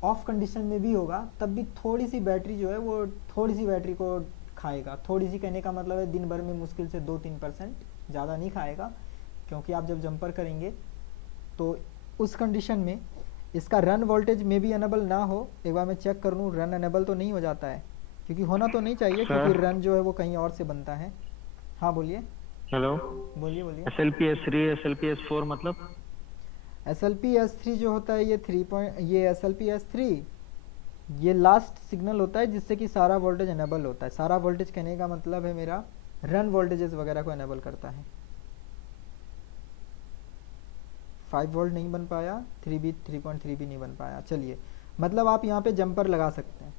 ऑफ कंडीशन में भी होगा तब भी थोड़ी सी बैटरी जो है वो थोड़ी सी बैटरी को खाएगा। थोड़ी सी कहने का मतलब है दिन भर में मुश्किल से 2-3%, ज़्यादा नहीं खाएगा, क्योंकि आप जब जंपर करेंगे तो उस कंडीशन में इसका रन वोल्टेज में भी अनेबल ना हो। एक बार मैं चेक कर लूँ, रन अनेबल तो नहीं हो जाता है, क्योंकि होना तो नहीं चाहिए, क्योंकि रन जो है वो कहीं और से बनता है। हाँ बोलिए। हेलो, बोलिए बोलिए। SLPS3 SLPS4 मतलब? SLPS3 जो होता है ये SLPS3 ये लास्ट सिग्नल होता है जिससे कि सारा वोल्टेज अनेबल होता है। सारा वोल्टेज कहने का मतलब है मेरा रन वोल्टेजेस वगैरह को अनेबल करता है। 5 वोल्ट नहीं बन पाया, 3.3 भी नहीं बन पाया। चलिए, मतलब आप यहाँ पे जंपर लगा सकते हैं।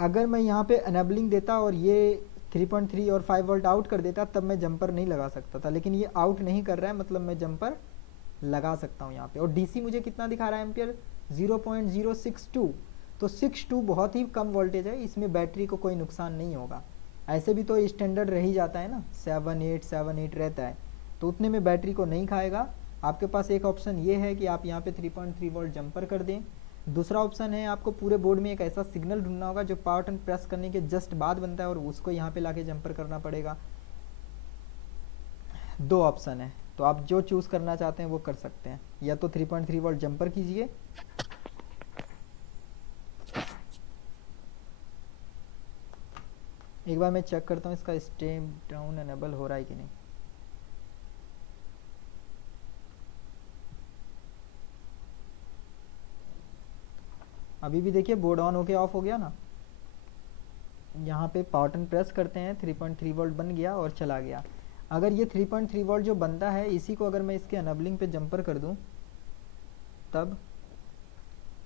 अगर मैं यहाँ पे अनेबलिंग देता और ये 3.3 और 5 वोल्ट आउट कर देता तब मैं जंपर नहीं लगा सकता था, लेकिन ये आउट नहीं कर रहा है, मतलब मैं जंपर लगा सकता हूँ यहाँ पे। और DC मुझे कितना दिखा रहा है एम्पियर? 0.062। तो 62 बहुत ही कम वोल्टेज है, इसमें बैटरी को कोई नुकसान नहीं होगा। ऐसे भी तो स्टैंडर्ड रह ही जाता है ना, 7-8 रहता है, तो उतने में बैटरी को नहीं खाएगा। आपके पास एक ऑप्शन ये है कि आप यहाँ पे 3.3 वोल्ट जंपर कर दें। दूसरा ऑप्शन है आपको पूरे बोर्ड में एक ऐसा सिग्नल ढूंढना होगा जो पावर बटन प्रेस करने के जस्ट बाद बनता है और उसको यहाँ पे लाके जंपर करना पड़ेगा। 2 ऑप्शन है, तो आप जो चूज़ करना चाहते हैं वो कर सकते हैं। या तो 3.3 वोल्ट जंपर कीजिए, एक बार मैं चेक करता हूँ इसका स्टेप डाउन एनेबल हो रहा है कि नहीं। अभी भी देखिए बोर्ड ऑन होके ऑफ हो गया ना। यहाँ पे पावर बटन प्रेस करते हैं, 3.3 वोल्ट बन गया और चला गया। अगर ये 3.3 वोल्ट जो बनता है इसी को अगर मैं इसके अनेबलिंग पे जंपर कर दूं, तब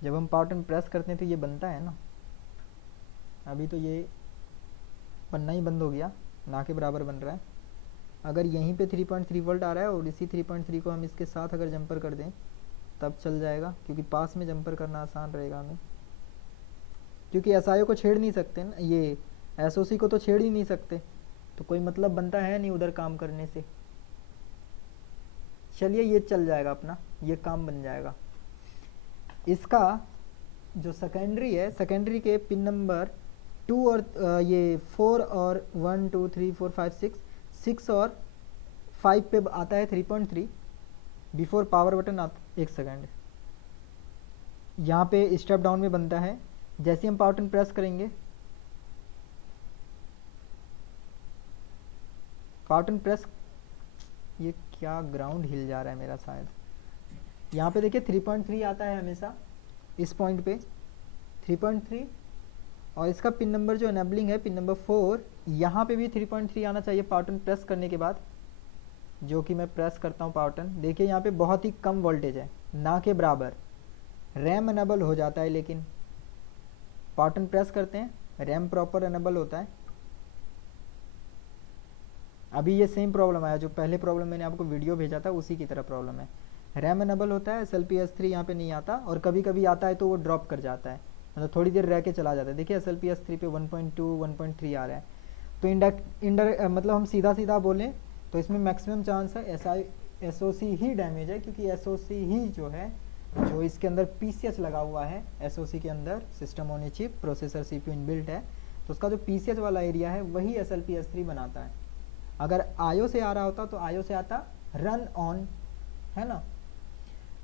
जब हम पावर बटन प्रेस करते हैं तो ये बनता है ना। अभी तो ये बनना ही बंद हो गया, ना के बराबर बन रहा है। अगर यहीं पे 3.3 वोल्ट आ रहा है और इसी 3.3 को हम इसके साथ अगर जंपर कर दें तब चल जाएगा, क्योंकि पास में जंपर करना आसान रहेगा हमें, क्योंकि SIO को छेड़ नहीं सकते ना, ये SOC को तो छेड़ ही नहीं सकते, तो कोई मतलब बनता है नहीं उधर काम करने से। चलिए ये चल जाएगा अपना, ये काम बन जाएगा। इसका जो सेकेंडरी है, सेकेंडरी के पिन नंबर 2 और ये 4 और 1 2 3 4 5 6 और 5 पे आता है 3.3 बिफोर पावर बटन एक सेकेंड। यहाँ पे स्टेप डाउन में बनता है। जैसे हम पावर बटन प्रेस करेंगे, पावर बटन प्रेस, ये क्या ग्राउंड हिल जा रहा है मेरा शायद। यहाँ पे देखिए 3.3 आता है हमेशा इस पॉइंट पे 3.3, और इसका पिन नंबर जो एनेबलिंग है पिन नंबर 4, यहाँ पे भी 3.3 आना चाहिए पावर बटन प्रेस करने के बाद, जो कि मैं प्रेस करता हूँ पावर बटन। देखिए यहाँ पे बहुत ही कम वोल्टेज है, ना के बराबर। रैम एनेबल हो जाता है, लेकिन पावर बटन प्रेस करते हैं रैम प्रॉपर एनेबल होता है। अभी ये सेम प्रॉब्लम आया, जो पहले प्रॉब्लम मैंने आपको वीडियो भेजा था उसी की तरह प्रॉब्लम है। रैम एनेबल होता है, SLPS3 यहाँ पे नहीं आता, और कभी कभी आता है तो वो ड्रॉप कर जाता है, मतलब थोड़ी देर रह के चला जाता है। देखिए SLPS3 पे 1.2 1.3 आ रहा है। तो मतलब हम सीधा सीधा बोलें तो इसमें मैक्सिमम चांस है SOC ही डैमेज है, क्योंकि SOC ही जो है, जो इसके अंदर PCH लगा हुआ है SOC के अंदर, system on a chip, processor CPU inbuilt है, तो उसका जो PCH वाला एरिया है वही SLPS3 बनाता है। अगर IO से आ रहा होता तो IO से आता रन ऑन, है ना,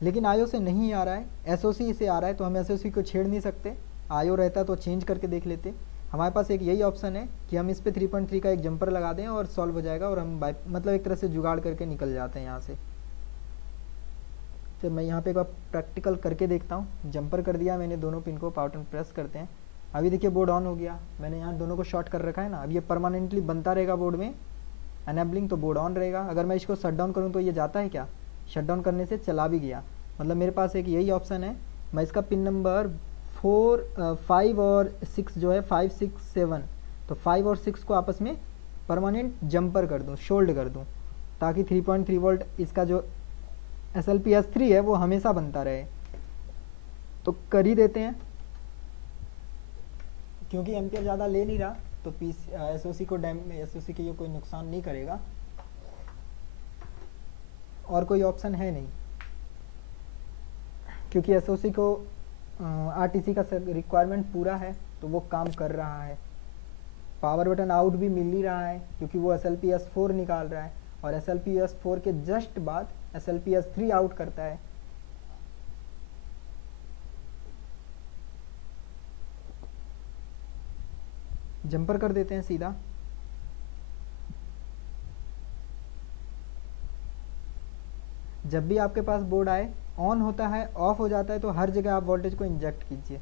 लेकिन IO से नहीं आ रहा है, SOC से आ रहा है, तो हम SOC को छेड़ नहीं सकते। IO रहता तो चेंज करके देख लेते। हमारे पास एक यही ऑप्शन है कि हम इस पे 3.3 का एक जंपर लगा दें और सॉल्व हो जाएगा, और हम मतलब एक तरह से जुगाड़ करके निकल जाते हैं यहाँ से। तो मैं यहाँ पे एक बार प्रैक्टिकल करके देखता हूँ। जंपर कर दिया मैंने दोनों पिन को, पावर बटन प्रेस करते हैं। अभी देखिए बोर्ड ऑन हो गया, मैंने यहाँ दोनों को शॉर्ट कर रखा है ना। अब ये परमानेंटली बनता रहेगा बोर्ड में, एनेबलिंग, तो बोर्ड ऑन रहेगा। अगर मैं इसको शट डाउन करूँ तो ये जाता है क्या? शट डाउन करने से चला भी गया। मतलब मेरे पास एक यही ऑप्शन है, मैं इसका पिन नंबर 5 और 6 जो है 5 6 7, तो 5 और 6 को आपस में परमानेंट जंपर कर दूं, शोल्ड कर दूं, ताकि 3.3 वोल्ट इसका जो SLPS3 है वो हमेशा बनता रहे। तो कर ही देते हैं, क्योंकि एम्पियर ज़्यादा ले नहीं रहा तो SOC को SOC के लिए कोई नुकसान नहीं करेगा, और कोई ऑप्शन है नहीं, क्योंकि SOC को RTC का रिक्वायरमेंट पूरा है तो वो काम कर रहा है। पावर बटन आउट भी मिल ही रहा है क्योंकि वो SLPS4 निकाल रहा है, और SLPS4 के जस्ट बाद SLPS3 आउट करता है। जंपर कर देते हैं सीधा। जब भी आपके पास बोर्ड आए, ऑन होता है ऑफ हो जाता है, तो हर जगह आप वोल्टेज को इंजेक्ट कीजिए।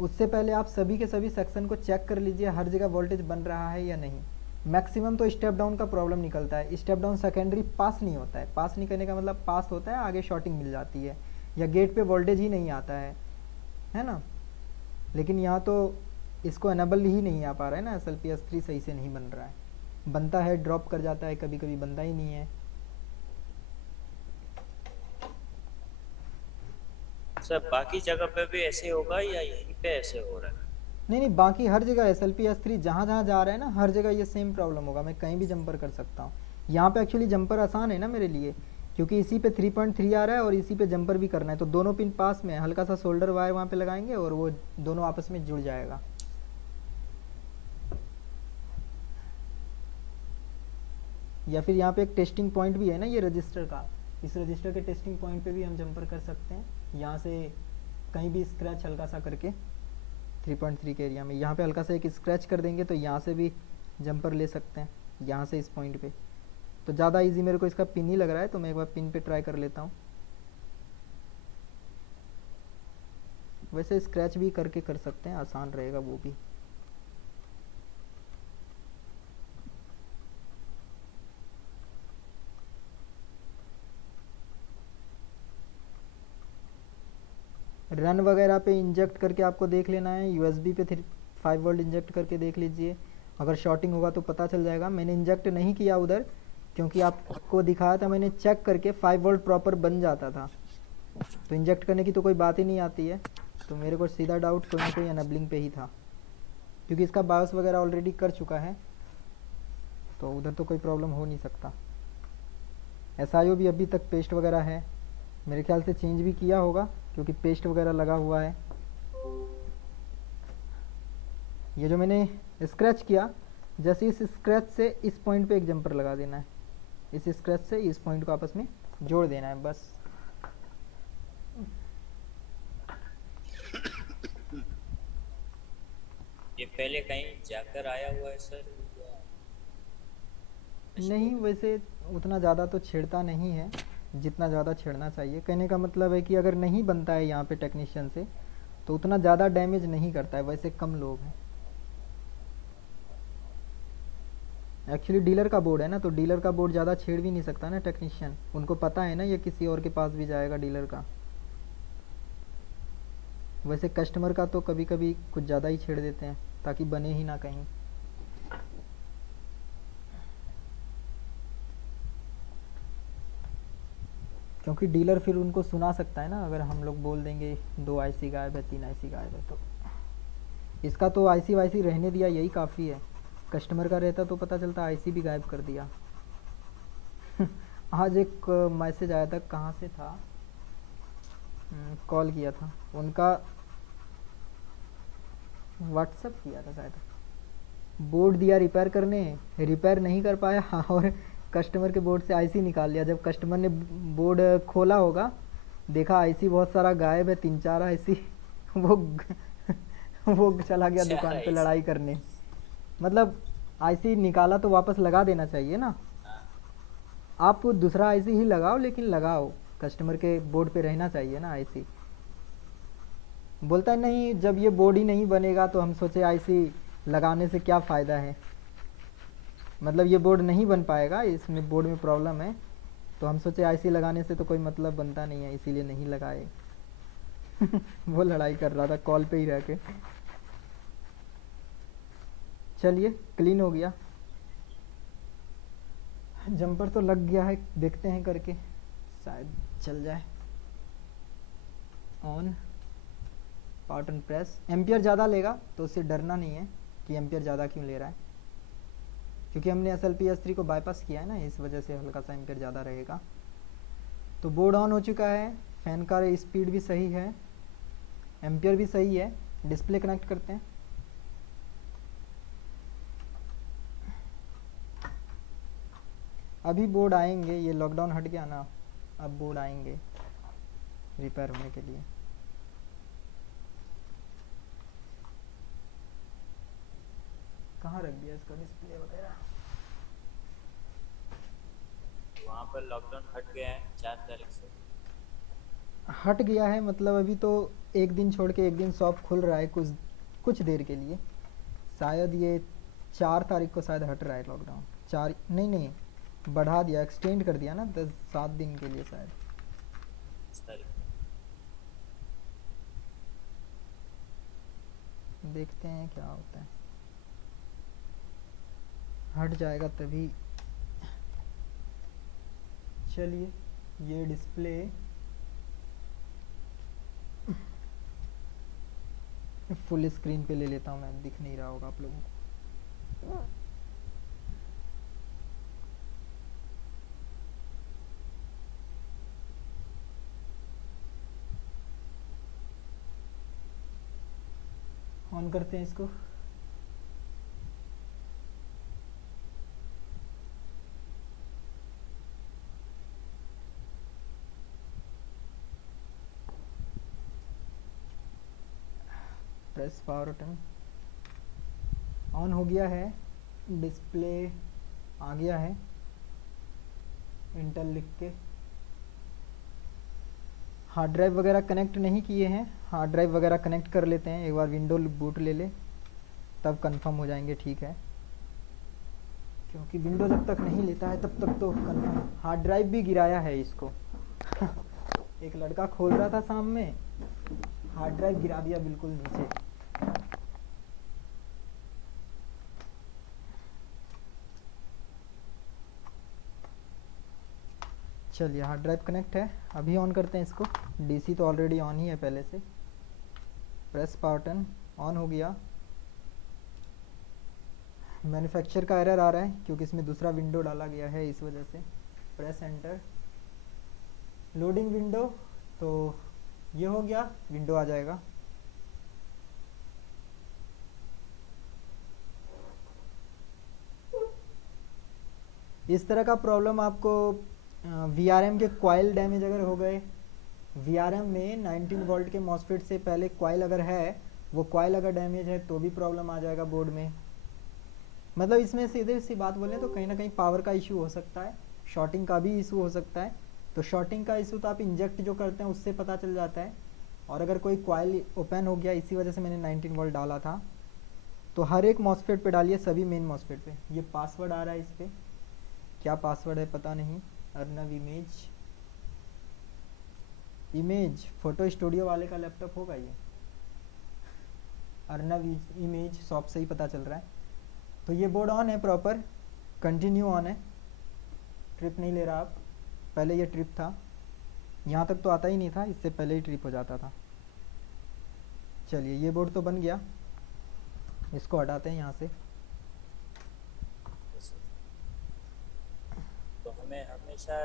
उससे पहले आप सभी के सभी सेक्शन को चेक कर लीजिए हर जगह वोल्टेज बन रहा है या नहीं। मैक्सिमम तो स्टेप डाउन का प्रॉब्लम निकलता है, स्टेप डाउन सेकेंडरी पास नहीं होता है। पास नहीं करने का मतलब पास होता है आगे शॉर्टिंग मिल जाती है, या गेट पे वोल्टेज ही नहीं आता है ना। लेकिन यहाँ तो इसको एनेबल ही नहीं आ पा रहा है ना, SLPS3 सही से नहीं बन रहा है, बनता है ड्रॉप कर जाता है, कभी कभी बनता ही नहीं है। सर बाकी जगह पे भी ऐसे होगा या यहीं पे ऐसे हो रहा है? नहीं, बाकी हर जगह SLPS3 जहाँ जहाँ जा रहा है ना, हर जगह ये सेम प्रॉब्लम होगा। मैं कहीं भी जंपर कर सकता हूँ। यहाँ पे एक्चुअली जंपर आसान है ना मेरे लिए, क्योंकि इसी पे 3.3 आ रहा है और इसी पे जंपर भी करना है, तो दोनों पिन पास में है। हल्का सा सोल्डर वायर वहाँ पे लगाएंगे और वो दोनों आपस में जुड़ जाएगा। या फिर यहाँ पे एक टेस्टिंग पॉइंट भी है ना ये रजिस्टर का, इस रजिस्टर के टेस्टिंग पॉइंट पे भी हम जंपर कर सकते हैं। यहाँ से कहीं भी स्क्रैच हल्का सा करके 3.3 के एरिया में, यहाँ पे हल्का सा एक स्क्रैच कर देंगे तो यहाँ से भी जंपर ले सकते हैं, यहाँ से इस पॉइंट पे। तो ज़्यादा इजी मेरे को इसका पिन ही लग रहा है, तो मैं एक बार पिन पे ट्राई कर लेता हूँ। वैसे स्क्रैच भी करके कर सकते हैं, आसान रहेगा वो भी। रन वगैरह पे इंजेक्ट करके आपको देख लेना है। USB पे 5 वोल्ट इंजेक्ट करके देख लीजिए, अगर शॉर्टिंग होगा तो पता चल जाएगा। मैंने इंजेक्ट नहीं किया उधर, क्योंकि आपको दिखाया था मैंने चेक करके 5 वोल्ट प्रॉपर बन जाता था, तो इंजेक्ट करने की तो कोई बात ही नहीं आती है। तो मेरे को सीधा डाउट कोई ना कोई एनेबलिंग पे ही था, क्योंकि इसका बायोस वगैरह ऑलरेडी कर चुका है, तो उधर तो कोई प्रॉब्लम हो नहीं सकता। SIO भी अभी तक पेस्ट वगैरह है, मेरे ख्याल से चेंज भी किया होगा क्योंकि पेस्ट वगैरह लगा हुआ है। ये जो मैंने स्क्रैच किया, जैसे इस स्क्रैच से इस पॉइंट पे एक जंपर लगा देना है, इस स्क्रैच से इस पॉइंट को आपस में जोड़ देना है बस। ये पहले कहीं जाकर आया हुआ है सर? नहीं, वैसे उतना ज़्यादा तो छेड़ता नहीं है जितना ज़्यादा छेड़ना चाहिए। कहने का मतलब है कि अगर नहीं बनता है यहाँ पे टेक्नीशियन से, तो उतना ज़्यादा डैमेज नहीं करता है, वैसे कम लोग हैं। एक्चुअली डीलर का बोर्ड है ना, तो डीलर का बोर्ड ज़्यादा छेड़ भी नहीं सकता ना टेक्नीशियन, उनको पता है ना ये किसी और के पास भी जाएगा डीलर का। वैसे कस्टमर का तो कभी कभी कुछ ज़्यादा ही छेड़ देते हैं ताकि बने ही ना कहीं। क्योंकि डीलर फिर उनको सुना सकता है ना, अगर हम लोग बोल देंगे 2 IC गायब है, 3 IC गायब है, तो इसका तो IC वाईसी रहने दिया यही काफ़ी है। कस्टमर का रहता तो पता चलता IC भी गायब कर दिया। आज एक मैसेज आया था, कहाँ से था, कॉल किया था, उनका व्हाट्सअप किया था शायद, बोर्ड दिया रिपेयर करने, रिपेयर नहीं कर पाया और कस्टमर के बोर्ड से IC निकाल लिया। जब कस्टमर ने बोर्ड खोला होगा, देखा IC बहुत सारा गायब है, 3-4 IC, वो चला गया दुकान पे लड़ाई करने। मतलब IC निकाला तो वापस लगा देना चाहिए ना, आप दूसरा IC ही लगाओ, लेकिन लगाओ, कस्टमर के बोर्ड पे रहना चाहिए ना IC। बोलता है नहीं, जब ये बोर्ड ही नहीं बनेगा तो हम सोचे IC लगाने से क्या फ़ायदा है, मतलब ये बोर्ड नहीं बन पाएगा, इसमें बोर्ड में प्रॉब्लम है, तो हम सोचे आईसी लगाने से तो कोई मतलब बनता नहीं है, इसीलिए नहीं लगाए। वो लड़ाई कर रहा था कॉल पे ही रह के। चलिए क्लीन हो गया, जंपर तो लग गया है, देखते हैं करके शायद चल जाए। ऑन पार्टन प्रेस, एम्पियर ज़्यादा लेगा तो उससे डरना नहीं है कि एम्पियर ज़्यादा क्यों ले रहा है, क्योंकि हमने SLPS3 को बाईपास किया है ना, इस वजह से हल्का सा एम्पियर ज़्यादा रहेगा। तो बोर्ड ऑन हो चुका है, फैन का स्पीड भी सही है, एम्पियर भी सही है। डिस्प्ले कनेक्ट करते हैं। अभी बोर्ड आएंगे, ये लॉकडाउन हट गया ना, अब बोर्ड आएंगे रिपेयर होने के लिए। कहाँ रख दिया इसका डिस्प्ले वगैरह? वहाँ पर लॉकडाउन हट गया है 4 तारीख से। हट गया है मतलब अभी तो एक दिन छोड़ के एक दिन शॉप खुल रहा है, कुछ कुछ देर के लिए। शायद ये 4 तारीख को शायद हट रहा है लॉकडाउन। 4 नहीं नहीं, बढ़ा दिया, एक्सटेंड कर दिया ना 7 दिन के लिए शायद। 10 तारीख देखते हैं क्या होता है, हट जाएगा तभी। चलिए ये डिस्प्ले फुल स्क्रीन पे ले लेता हूँ मैं, दिख नहीं रहा होगा आप लोगों को। ऑन करते हैं इसको। प्रेस पावर बटन, ऑन हो गया है, डिस्प्ले आ गया है इंटेल लिख के। हार्ड ड्राइव वगैरह कनेक्ट नहीं किए हैं, हार्ड ड्राइव वगैरह कनेक्ट कर लेते हैं, एक बार विंडो बूट ले ले तब कंफर्म हो जाएंगे, ठीक है। क्योंकि विंडो जब तक नहीं लेता है तब तक तो कंफर्म। हार्ड ड्राइव भी गिराया है इसको। एक लड़का खोल रहा था शाम में, हार्ड ड्राइव गिरा दिया बिल्कुल नीचे। चलिए हार्ड ड्राइव कनेक्ट है, अभी ऑन करते हैं इसको। डीसी तो ऑलरेडी ऑन ही है पहले से। प्रेस पावर बटन, ऑन हो गया। मैन्युफैक्चर का एरर आ रहा है क्योंकि इसमें दूसरा विंडो डाला गया है, इस वजह से। प्रेस एंटर, लोडिंग विंडो, तो ये हो गया, विंडो आ जाएगा। इस तरह का प्रॉब्लम आपको VRM के कॉइल डैमेज अगर हो गए, VRM में 19 वोल्ट के मॉसफेट से पहले कॉइल अगर है, वो कॉइल अगर डैमेज है तो भी प्रॉब्लम आ जाएगा बोर्ड में। मतलब इसमें सीधे सी बात बोलें तो कहीं ना कहीं पावर का इशू हो सकता है, शॉर्टिंग का भी इशू हो सकता है। तो शॉर्टिंग का इशू तो आप इंजेक्ट जो करते हैं उससे पता चल जाता है, और अगर कोई कॉइल ओपन हो गया, इसी वजह से मैंने 19 वोल्ट डाला था। तो हर एक मॉसफेट पे डालिए, सभी मेन मॉसफेट पे। ये पासवर्ड आ रहा है इस पर, क्या पासवर्ड है पता नहीं। अर्नव इमेज फोटो स्टूडियो वाले का लैपटॉप होगा ये। अर्नव इमेज शॉप से ही पता चल रहा है। तो ये बोर्ड ऑन है प्रॉपर, कंटिन्यू ऑन है, ट्रिप नहीं ले रहा आप। पहले ये ट्रिप था, यहाँ तक तो आता ही नहीं था, इससे पहले ही ट्रिप हो जाता था। चलिए ये बोर्ड तो बन गया, इसको हटाते हैं यहाँ से। तो हमें हमेशा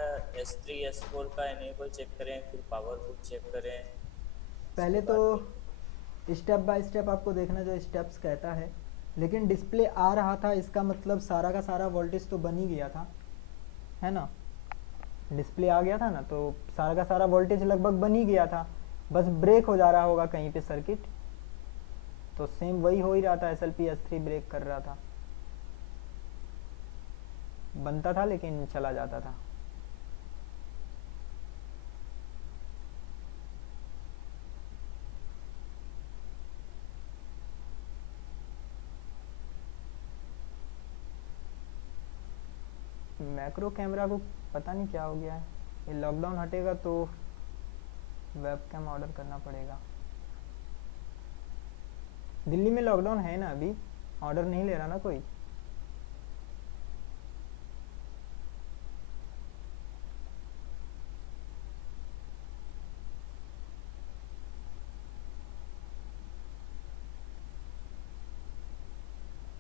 S3 S4 का एनेबल चेक करें, फिर पावर बुक चेक करें। पहले तो स्टेप बाय स्टेप आपको देखना जो स्टेप्स कहता है, लेकिन डिस्प्ले आ रहा था, इसका मतलब सारा का सारा वोल्टेज तो बन ही गया था, है ना। डिस्प्ले आ गया था ना, तो सारा का सारा वोल्टेज लगभग बन ही गया था, बस ब्रेक हो जा रहा होगा कहीं पे सर्किट। तो सेम वही हो ही रहा था, SLPS3 ब्रेक कर रहा था, बनता था लेकिन चला जाता था। मैक्रो कैमरा को पता नहीं क्या हो गया है। ये लॉकडाउन हटेगा तो वेबकैम ऑर्डर करना पड़ेगा। दिल्ली में लॉकडाउन है ना अभी, ऑर्डर नहीं ले रहा ना कोई।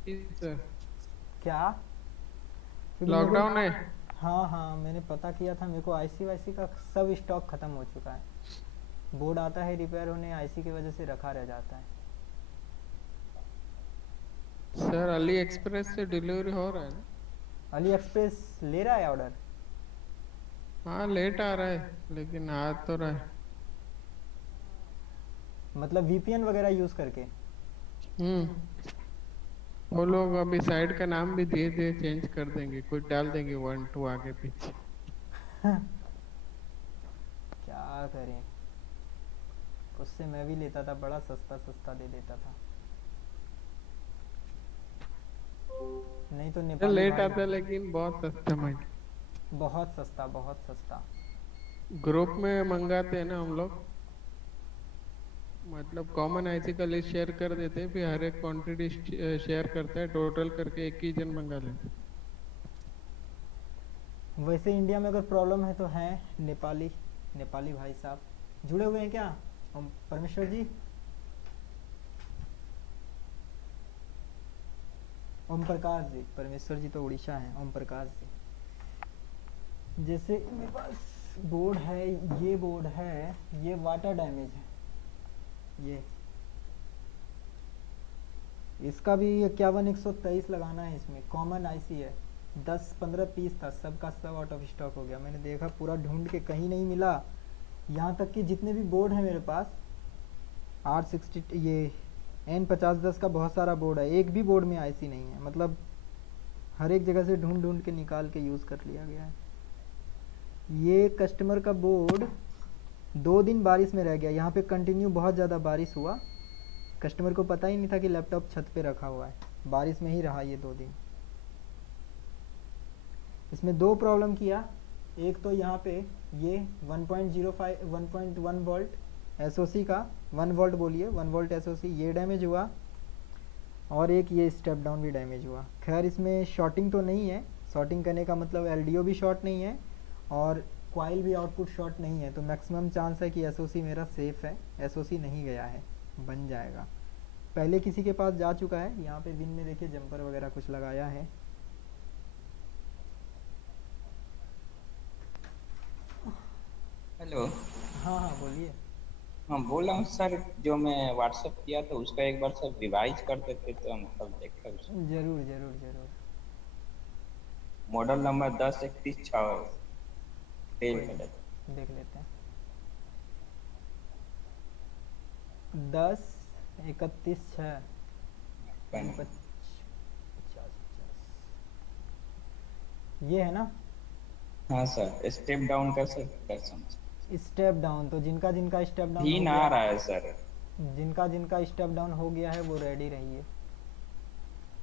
सर क्या? क्योंकि मेरे को- लॉकडाउन है। हाँ हाँ, मैंने पता किया था, मेरे को आईसी वाईसी का सब स्टॉक खत्म हो चुका है। बोर्ड आता है रिपेयर होने, आईसी की वजह से रखा रह जाता है। सर अली एक्सप्रेस से डिलीवरी हो रहा है ना? अली एक्सप्रेस ले रहा है ऑर्डर? हाँ लेट आ रहा है लेकिन आ तो रहा है। मतलब वीपीएन वगैरह यूज करके? वो लोग अभी साइट का नाम भी धीरे धीरे चेंज कर देंगे, कुछ डाल देंगे 1 2 आगे पीछे। क्या करें, उससे मैं भी लेता था, बड़ा सस्ता सस्ता दे देता था। नहीं तो नेपाली लेट भाई- आता है लेकिन बहुत सस्ता में। बहुत सस्ता, बहुत सस्ता। ग्रुप में मंगाते हैं ना हम लोग, मतलब कॉमन आईसी का लिस्ट शेयर कर देते हैं, फिर हर एक क्वांटिटी शेयर करता है, टोटल करके एक ही जन मंगा लेते हैं। वैसे इंडिया में अगर प्रॉब्लम है तो है नेपाली भाई साहब जुड़े हुए हैं क्या? परमेश्वर जी, ओम प्रकाश जी, परमेश्वर जी तो उड़ीसा हैं, ओम प्रकाश जी। जैसे मेरे पास बोर्ड है, ये बोर्ड है, ये वाटर डैमेज है, ये इसका भी 51 123 लगाना है। इसमें कॉमन आईसी है, 10-15 पीस था, सबका सब आउट ऑफ स्टॉक हो गया। मैंने देखा पूरा ढूंढ के कहीं नहीं मिला। यहाँ तक कि जितने भी बोर्ड है मेरे पास, 860 ये N5010 का बहुत सारा बोर्ड है, एक भी बोर्ड में आईसी नहीं है। मतलब हर एक जगह से ढूंढ ढूंढ के निकाल के यूज़ कर लिया गया है। ये कस्टमर का बोर्ड 2 दिन बारिश में रह गया। यहाँ पे कंटिन्यू बहुत ज़्यादा बारिश हुआ, कस्टमर को पता ही नहीं था कि लैपटॉप छत पे रखा हुआ है, बारिश में ही रहा ये 2 दिन। इसमें 2 प्रॉब्लम किया। एक तो यहाँ पे ये 1.1 वोल्ट एसओसी का, 1 वोल्ट बोलिए, 1 वोल्ट एसओसी, ये डैमेज हुआ। और एक ये स्टेप डाउन भी डैमेज हुआ। खैर इसमें शॉर्टिंग तो नहीं है, शॉर्टिंग करने का मतलब एलडीओ भी शॉर्ट नहीं है और कॉइल भी आउटपुट शॉर्ट नहीं है, तो मैक्सिमम चांस है कि एसओसी मेरा सेफ है, एसओसी नहीं गया है, बन जाएगा। पहले किसी के पास जा चुका है। यहाँ पे विन में देखिए जंपर वगैरह कुछ लगाया है। हेलो। हाँ हाँ बोलिए। हाँ बोल रहा हूँ सर, जो मैं व्हाट्सएप किया था उसका एक बार सर रिवाइज कर देते तो हम कल देखते उसको। जरूर जरूर जरूर। मॉडल नंबर 1031 तेल कोई का नहीं, देख लेते हैं। 10-31-6 ये है ना? हाँ सर, स्टेप डाउन कर सकते स्टेप डाउन तो जिनका जिनका स्टेप डाउन भी हो ना गया, रहा है सर। जिनका जिनका स्टेप डाउन हो गया है वो रेडी रहिए।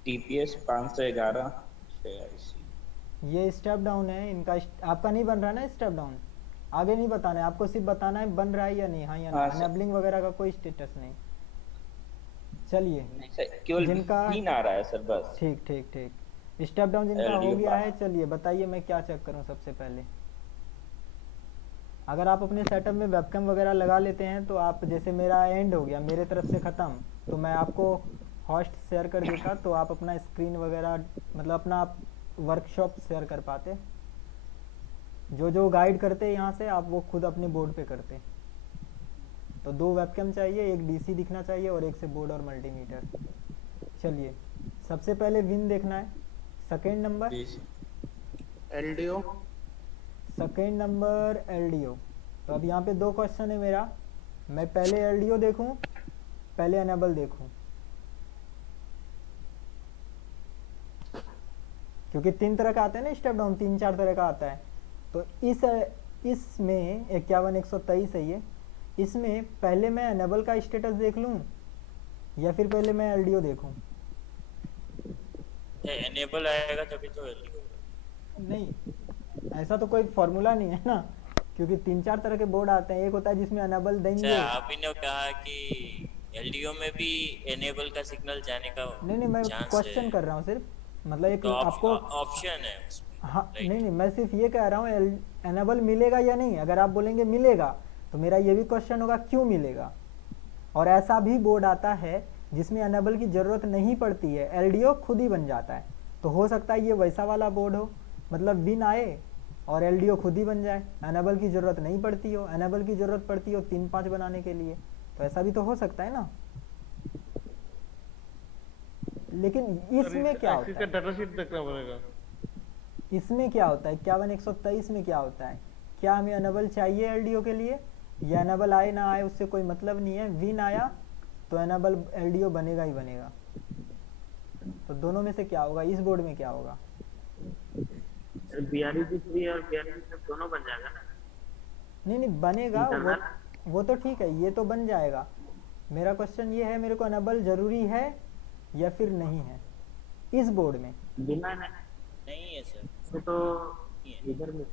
टीपीएस 511 ये स्टेप डाउन है इनका। आपका नहीं बन रहा ना स्टेप डाउन? आगे नहीं बताना है आपको, सिर्फ बताना है बन रहा है या नहीं, हाँ या हाँ ना। सर। एनेबलिंग वगैरह का कोई स्टेटस नहीं। चलिए, नहीं सर, केवल जिनका- भी ना रहा है सर बस। ठीक ठीक ठीक। स्टेप डाउन जिनका हो LDO गया है, चलिए बताइए मैं क्या चेक करूं सबसे पहले। अगर आप अपने सेटअप में वेबकैम वगैरह लगा लेते हैं तो आप, जैसे मेरा एंड हो गया मेरे तरफ से ख़त्म, तो मैं आपको होस्ट शेयर कर देता, तो आप अपना स्क्रीन वगैरह मतलब अपना वर्कशॉप शेयर कर पाते। जो जो गाइड करते यहाँ से आप वो खुद अपने बोर्ड पे करते। तो 2 वेबकैम चाहिए, एक डीसी दिखना चाहिए और एक से बोर्ड और मल्टीमीटर। चलिए सबसे पहले विन देखना है, second number LDO, second number LDO. तो अब यहाँ पे 2 क्वेश्चन है मेरा, मैं पहले एलडीओ देखूं, पहले एनेबल देखूं, क्योंकि 3 तरह का आता है ना स्टेप डाउन, 3-4 तरह का आता है। तो इसमें 51-123 है ये, इसमें पहले मैं एनेबल का स्टेटस देख लूं या फिर पहले मैं एलडीओ देखूं? एनेबल आएगा तभी तो एलडीओ होगा। नहीं, ऐसा तो कोई फॉर्मूला नहीं है ना, क्योंकि 3-4 तरह के बोर्ड आते हैं। एक होता है जिसमें अनेबल अच्छा देंगे। आपने ने कहा कि एलडीओ में भी एनेबल का सिग्नल जाने का नहीं, मैं चांस है, क्वेश्चन कर रहा हूँ सिर्फ, मतलब एक तो आपको। ऑप्शन है उसमें, हाँ, राइट? नहीं, मैं सिर्फ ये कह रहा हूँ एनेबल मिलेगा या नहीं। अगर आप बोलेंगे मिलेगा, तो मेरा ये भी क्वेश्चन होगा क्यों मिलेगा। और ऐसा भी बोर्ड आता है जिसमें एनेबल की ज़रूरत नहीं पड़ती है, एलडीओ खुद ही बन जाता है। तो हो सकता है ये वैसा वाला बोर्ड हो, मतलब विन आए और एलडीओ खुद ही बन जाए, एनेबल की ज़रूरत नहीं पड़ती हो। एनेबल की ज़रूरत पड़ती हो 3-5 बनाने के लिए, तो ऐसा भी तो हो सकता है ना। लेकिन इसमें क्या होता है, डाटा शीट देखना पड़ेगा। इसमें क्या होता है 51-123 में क्या होता है, क्या हमें एनेबल चाहिए एलडीओ के लिए, या एनेबल आए ना आए उससे कोई मतलब नहीं है। विन आया तो एनेबल एलडीओ बनेगा ही बनेगा। तो दोनों में से क्या होगा, इस बोर्ड में क्या होगा। BREC3 और BREC दोनों बन जाएगा ना। नहीं, बनेगा Internal? वो तो ठीक है, ये तो बन जाएगा। मेरा क्वेश्चन ये है, मेरे को एनेबल ज़रूरी है या फिर नहीं है इस बोर्ड में। बिना नहीं है सर, से तो इधर में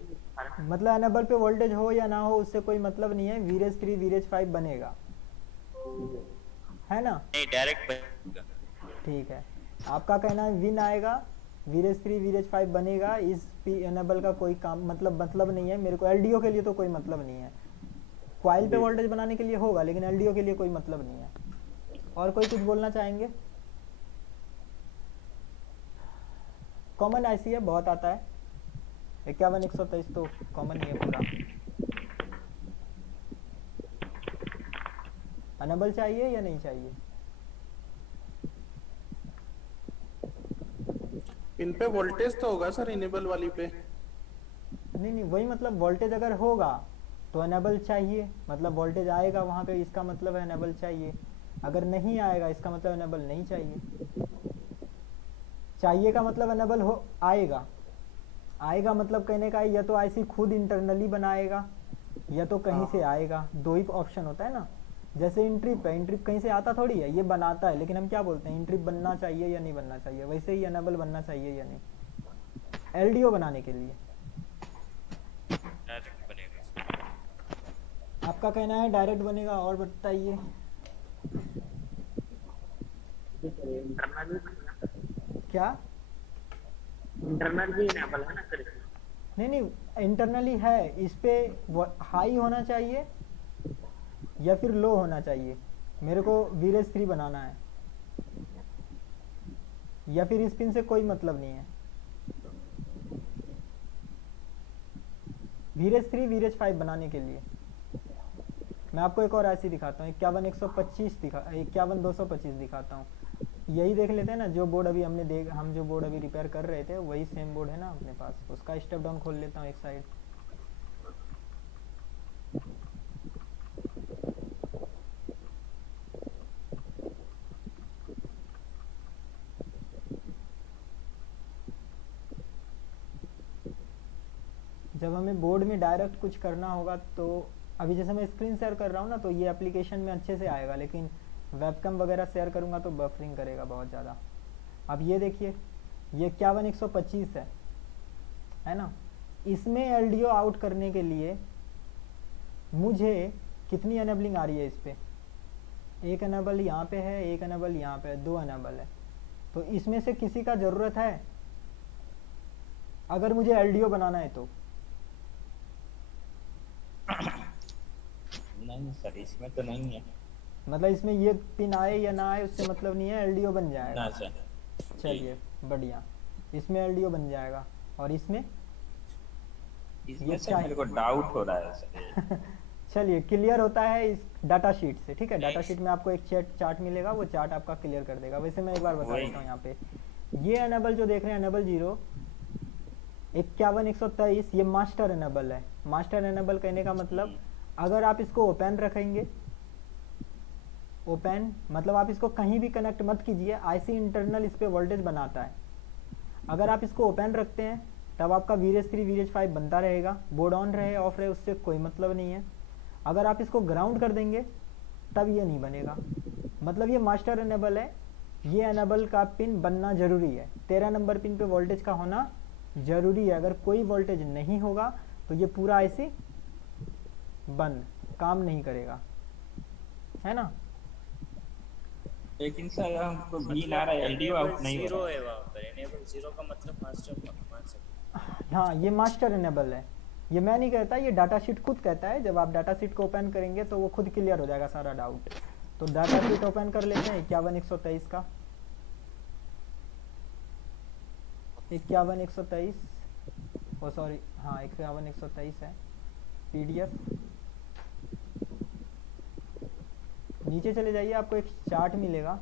मतलब एनेबल पे वोल्टेज हो या ना हो उससे कोई मतलब नहीं है, वीरेज 3 वीरेज 5 बनेगा, है ना। नहीं डायरेक्ट बनेगा। ठीक है, आपका कहना है विन आएगा, वीरेज 3 वीरेज 5 बनेगा, इस पी एनेबल का कोई काम मतलब नहीं है मेरे को। एलडीओ के लिए तो कोई मतलब नहीं है, क्वाइल पे वोल्टेज बनाने के लिए होगा, लेकिन एलडीओ के लिए कोई मतलब नहीं है। और कोई कुछ बोलना चाहेंगे। कॉमन आईसी है, बहुत आता है। 51-123 तो कॉमन ही है पूरा। एनेबल चाहिए या नहीं चाहिए। इन पे वोल्टेज तो होगा सर इनेबल वाली पे। नहीं, वही मतलब वोल्टेज अगर होगा तो एनेबल चाहिए, मतलब वोल्टेज आएगा वहाँ पे, इसका मतलब है एनेबल चाहिए। अगर नहीं आएगा इसका मतलब एनेबल नहीं चाहिए। चाहिए का मतलब एनेबल हो आएगा, आएगा मतलब कहने का है या तो आईसी खुद इंटरनली बनाएगा या तो कहीं से आएगा। दो ही ऑप्शन होता है ना। जैसे इंट्रिप है, इंट्रिप कहीं से आता थोड़ी है, ये बनाता है, लेकिन हम क्या बोलते हैं इंट्रिप बनना चाहिए या नहीं बनना चाहिए। वैसे ही एनेबल बनना चाहिए या नहीं एलडीओ बनाने के लिए। डायरेक्ट बनेगा। आपका कहना है डायरेक्ट बनेगा, और बताइए। इंटरनल क्या। इंटरनल भी इनेबल है ना सर। नहीं, इंटरनली है, इस पे हाई होना चाहिए या फिर लो होना चाहिए। मेरे को वीरेज 3 बनाना है, या फिर इस पिन से कोई मतलब नहीं है। वीरेज 3 वीरेज 5 बनाने के लिए मैं आपको एक और ऐसी दिखाता हूँ। 51-225 दिखाता हूँ। यही देख लेते हैं ना, जो बोर्ड अभी हम जो बोर्ड अभी रिपेयर कर रहे थे वही सेम बोर्ड है ना अपने पास। उसका स्टेप डाउन खोल लेता हूँ एक साइड। जब हमें बोर्ड में डायरेक्ट कुछ करना होगा तो अभी जैसे मैं स्क्रीन शेयर कर रहा हूँ ना, तो ये एप्लीकेशन में अच्छे से आएगा, लेकिन वेबकैम वगैरह शेयर करूँगा तो बफरिंग करेगा बहुत ज़्यादा। अब ये देखिए, ये 51-125 है ना। इसमें एलडीओ आउट करने के लिए मुझे कितनी एनेबलिंग आ रही है इस पे। एक एनेबल यहाँ पे है, एक एनेबल यहाँ पे है, 2 एनेबल है। तो इसमें से किसी का ज़रूरत है अगर मुझे एलडीओ बनाना है तो। नहीं सर, इसमें तो नहीं है। मतलब इसमें ये पिन आए या ना आए उससे मतलब नहीं है, एलडीओ बन जाएगा। ना सर। चलिए बढ़िया, इसमें एलडीओ बन जाएगा। और इसमें इसमें सर मेरे को डाउट हो रहा है सर। चलिए क्लियर होता है इस डाटा शीट से। ठीक है, डाटा शीट में आपको एक चार्ट मिलेगा, वो चार्ट आपका क्लियर कर देगा। वैसे मैं एक बार बता देता हूँ यहाँ पे, ये एनेबल जो देख रहे हैं एनेबल 0 51-123 ये मास्टर एनेबल है। मास्टर एनेबल कहने का मतलब अगर आप इसको ओपन रखेंगे, ओपन मतलब आप इसको कहीं भी कनेक्ट मत कीजिए, आईसी इंटरनल इस पे वोल्टेज बनाता है। अगर आप इसको ओपन रखते हैं तब आपका वीरेज 3 वीरेज 5 बनता रहेगा, बोर्ड ऑन रहे ऑफ रहे उससे कोई मतलब नहीं है। अगर आप इसको ग्राउंड कर देंगे तब ये नहीं बनेगा। मतलब ये मास्टर एनेबल है, ये एनेबल का पिन बनना जरूरी है। 13 नंबर पिन पे वोल्टेज का होना जरूरी है, अगर कोई वोल्टेज नहीं होगा तो ये पूरा ऐसे बंद, काम नहीं करेगा, है ना। लेकिन सर हमको भी आ रहा है, एलडीओ आउट नहीं हो जीरो रहा है वहाँ पर, इनेबल जीरो का मतलब मास्टर मान सकते। हाँ, ये मास्टर इनेबल है, ये मैं नहीं कहता, ये डाटा शीट खुद कहता है। जब आप डाटा शीट को ओपन करेंगे तो वो खुद क्लियर हो जाएगा सारा डाउट। तो डाटा शीट ओपन कर लेते हैं 51 123 का, 51 123, ओ सॉरी, हाँ 51 123 है पीडीएफ। नीचे चले जाइए, आपको एक चार्ट मिलेगा,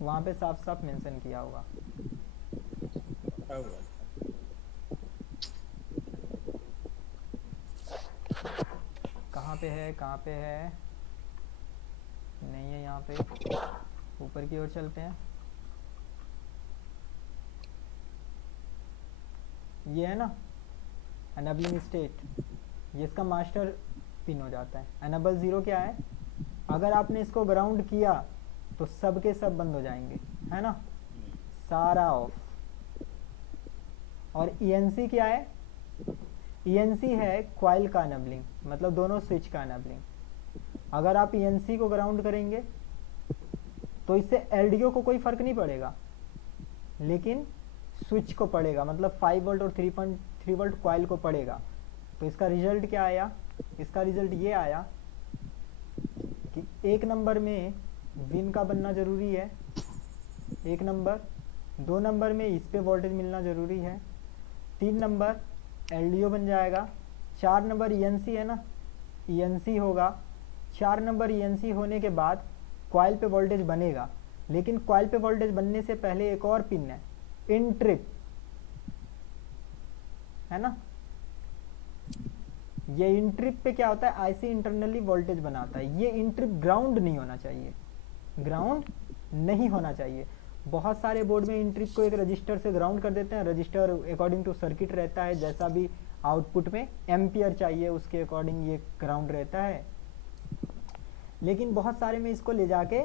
वहाँ पे साफ साफ मेंशन किया होगा। है। कहाँ पे है, कहाँ पे है, नहीं है यहाँ पे, ऊपर की ओर चलते हैं। ये है ना एनेबलिंग स्टेट, ये इसका मास्टर पिन हो जाता है। एनेबल जीरो क्या है, अगर आपने इसको ग्राउंड किया तो सब के सब बंद हो जाएंगे, है ना, सारा ऑफ। और ईएनसी क्या है, ईएनसी है क्वाइल का एनेबलिंग, मतलब दोनों स्विच का एनेबलिंग। अगर आप ईएनसी को ग्राउंड करेंगे तो इससे एलडीओ को कोई फर्क नहीं पड़ेगा, लेकिन स्विच को पड़ेगा, मतलब 5 वोल्ट और 3.3 वोल्ट क्वाइल को पड़ेगा। तो इसका रिजल्ट क्या आया, इसका रिजल्ट ये आया कि एक नंबर में विन का बनना जरूरी है, एक नंबर, 2 नंबर में इस पे वोल्टेज मिलना जरूरी है, 3 नंबर एलडीओ बन जाएगा, 4 नंबर ईएनसी है ना, ईएनसी होगा, 4 नंबर ईएनसी होने के बाद क्वाइल पे वोल्टेज बनेगा। लेकिन क्वाइल पे वोल्टेज बनने से पहले एक और पिन है, इन ट्रिप, है ना। ये इन ट्रिप पे क्या होता है, आईसी इंटरनली वोल्टेज बनाता है। ये इन ट्रिप ग्राउंड नहीं होना चाहिए, ग्राउंड नहीं होना चाहिए। बहुत सारे बोर्ड में इन ट्रिप को एक रजिस्टर से ग्राउंड कर देते हैं, रजिस्टर अकॉर्डिंग टू सर्किट रहता है, जैसा भी आउटपुट में एम्पियर चाहिए उसके अकॉर्डिंग ये ग्राउंड रहता है। लेकिन बहुत सारे में इसको ले जाके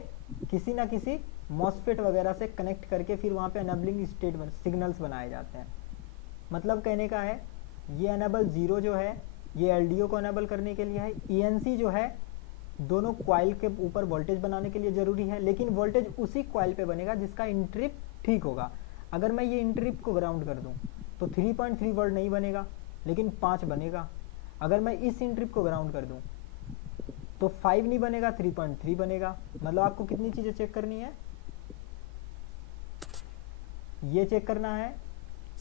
किसी ना किसी मॉसफेट वगैरह से कनेक्ट करके फिर वहाँ पे एनेबलिंग स्टेट सिग्नल्स बनाए जाते हैं। मतलब कहने का है, ये एनेबल जीरो जो है ये एलडीओ को एनेबल करने के लिए है, ईएनसी जो है दोनों क्वाइल के ऊपर वोल्टेज बनाने के लिए जरूरी है, लेकिन वोल्टेज उसी क्वाइल पे बनेगा जिसका इंट्रिप ठीक होगा। अगर मैं ये इंट्रिप को ग्राउंड कर दूं तो 3.3 वोल्ट नहीं बनेगा, लेकिन 5 बनेगा। अगर मैं इस इंट्रिप को ग्राउंड कर दूं तो 5 नहीं बनेगा, 3.3 बनेगा। मतलब आपको कितनी चीजें चेक करनी है, ये चेक करना है,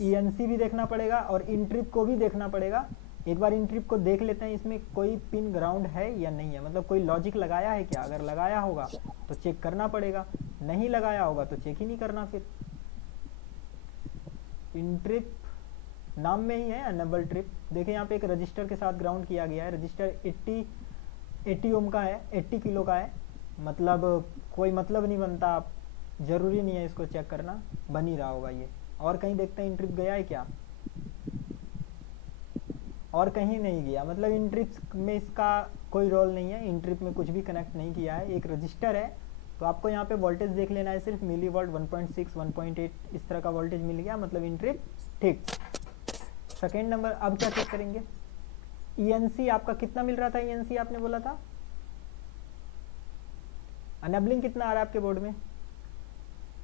ईएनसी भी देखना पड़ेगा और इंट्रिप को भी देखना पड़ेगा। एक बार इंट्रिप को देख लेते हैं, इसमें कोई पिन ग्राउंड है या नहीं है, मतलब कोई लॉजिक लगाया है क्या। अगर लगाया होगा तो चेक करना पड़ेगा, नहीं लगाया होगा तो चेक ही नहीं करना। फिर इंट्रिप नाम में ही है एनेबल ट्रिप। देखिए यहाँ पे एक रजिस्टर के साथ ग्राउंड किया गया है, रजिस्टर 80 ओम का है, 80 किलो का है, मतलब कोई मतलब नहीं बनता, आप जरूरी नहीं है इसको चेक करना, बन ही रहा होगा ये। और कहीं देखते हैं इंट्रिप गया है क्या, और कहीं नहीं गया, मतलब इंट्रिप में इसका कोई रोल नहीं है, इंट्रिप में कुछ भी कनेक्ट नहीं किया है। एक रजिस्टर है तो आपको यहाँ पे वोल्टेज देख लेना है, सिर्फ मिली वोल्ट 1.6 1.8 इस तरह का वोल्टेज मिल गया, मतलब इंट्रिप ठीक। सेकेंड नंबर, अब क्या चेक करेंगे, ईएनसी आपका कितना मिल रहा था, ईएनसी आपने बोला था, अनेबलिंग कितना आ रहा है आपके बोर्ड में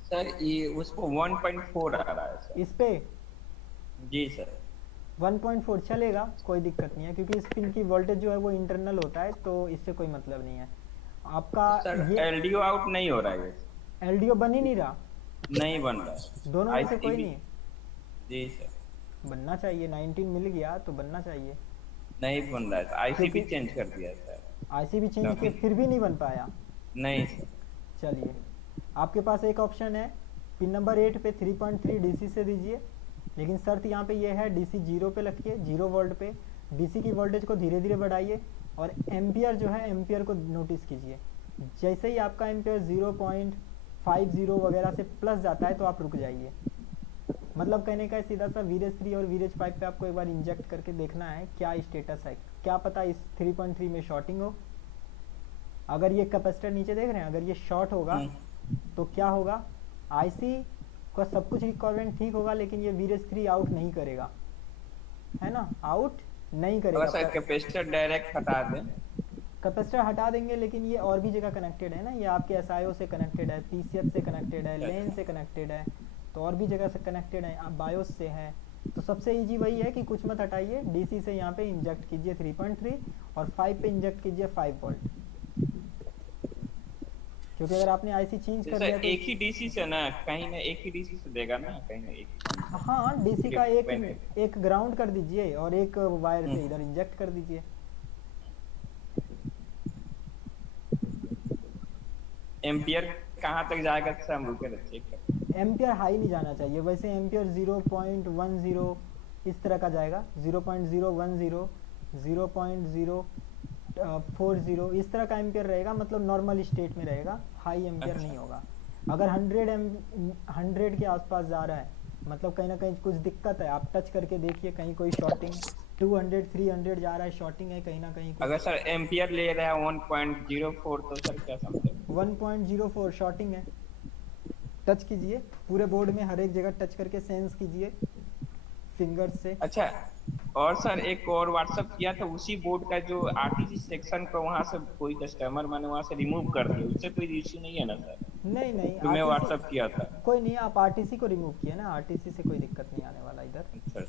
सर? ये उसको 1.4 आ रहा है सर। इस पे? जी सर 1.4 चलेगा, कोई दिक्कत नहीं है, क्योंकि इस पिन की वोल्टेज जो है वो इंटरनल होता है, तो इससे कोई मतलब नहीं है आपका। सर ये एलडीओ आउट नहीं हो रहा है, एलडीओ बन ही नहीं रहा, नहीं बन रहा है, दोनों में से कोई नहीं। जी सर बनना चाहिए, 19 मिल गया तो बनना चाहिए, नहीं बन रहा है, आईसीबी चेंज कर दिया सर। आईसीबी चेंज किया फिर भी नहीं बन पाया। नहीं सर। चलिए, आपके पास एक ऑप्शन है, पिन नंबर 8 पे 3.3 डीसी से दीजिए, लेकिन शर्त यहाँ पे ये है डीसी 0 पे रखिए, 0 वोल्ट पे। डीसी की वोल्टेज को धीरे धीरे बढ़ाइए और एम्पियर जो है एम्पियर को नोटिस कीजिए। जैसे ही आपका एम्पियर 0.50 वगैरह से प्लस जाता है तो आप रुक जाइए। मतलब कहने का सीधा सा वीरेज 3 और वीरेज 5 पे आपको एक बार इंजेक्ट करके देखना है क्या स्टेटस है, क्या पता इस 3.3 में शॉर्टिंग हो। अगर ये कैपेसिटर नीचे देख रहे हैं, अगर ये शॉर्ट होगा तो क्या होगा, आईसी आपका सब कुछ रिक्वायरमेंट ठीक होगा, लेकिन ये VRS3 आउट नहीं करेगा, है ना, आउट नहीं अगर करेगा। सर कैपेसिटर डायरेक्ट हटा दें कैपेसिटर हटा देंगे, लेकिन ये और भी जगह कनेक्टेड है ना, ये आपके SIO से कनेक्टेड है, PCF से कनेक्टेड है, लेन से कनेक्टेड है, तो और भी जगह से कनेक्टेड है, आप बायोस से है। तो सबसे इजी वही है कि कुछ मत हटाइए, DC से यहाँ पे इंजेक्ट कीजिए 3.3 और 5 पे इंजेक्ट कीजिए 5 वोल्ट, क्योंकि अगर आपने IC चेंज कर दिया सर एक ही डीसी से ना, कहीं ना एक ही डीसी से देगा ना, कहीं ना एक। हाँ, DC का एक ग्राउंड कर दीजिए और एक वायर से इधर इंजेक्ट कर दीजिए। एम्पियर कहाँ तक जाएगा सर, हम रुके रहे चेक कर। एम्पियर हाई नहीं जाना चाहिए, वैसे एम्पियर 0.10 इस तरह का जाएगा, 0.010, 0.040 इस तरह का एम्पियर रहेगा, मतलब नॉर्मल स्टेट में रहेगा, हाई एम्पियर नहीं होगा। अगर 100 के आसपास जा रहा है, मतलब कहीं ना कहीं कुछ दिक्कत है, आप टच करके देखिए कहीं कोई शॉर्टिंग, 200 300 जा रहा है, शॉर्टिंग है कहीं ना कहीं। अगर सर एम्पियर ले रहा है 1.04 तो सर क्या समझे? 1.04 शॉर्टिंग है, टच कीजिए पूरे बोर्ड में, हर एक जगह टच करके सेंस कीजिए फिंगर से। अच्छा, और सर एक और व्हाट्सएप किया था, उसी बोर्ड का जो RTC सेक्शन का वहाँ से कोई कस्टमर मैंने वहाँ से रिमूव कर दिया, उससे कोई इश्यू नहीं है ना सर? नहीं नहीं, तो मैं व्हाट्सएप किया था। कोई नहीं, आप RTC को रिमूव किए ना, RTC से कोई दिक्कत नहीं आने वाला इधर। अच्छा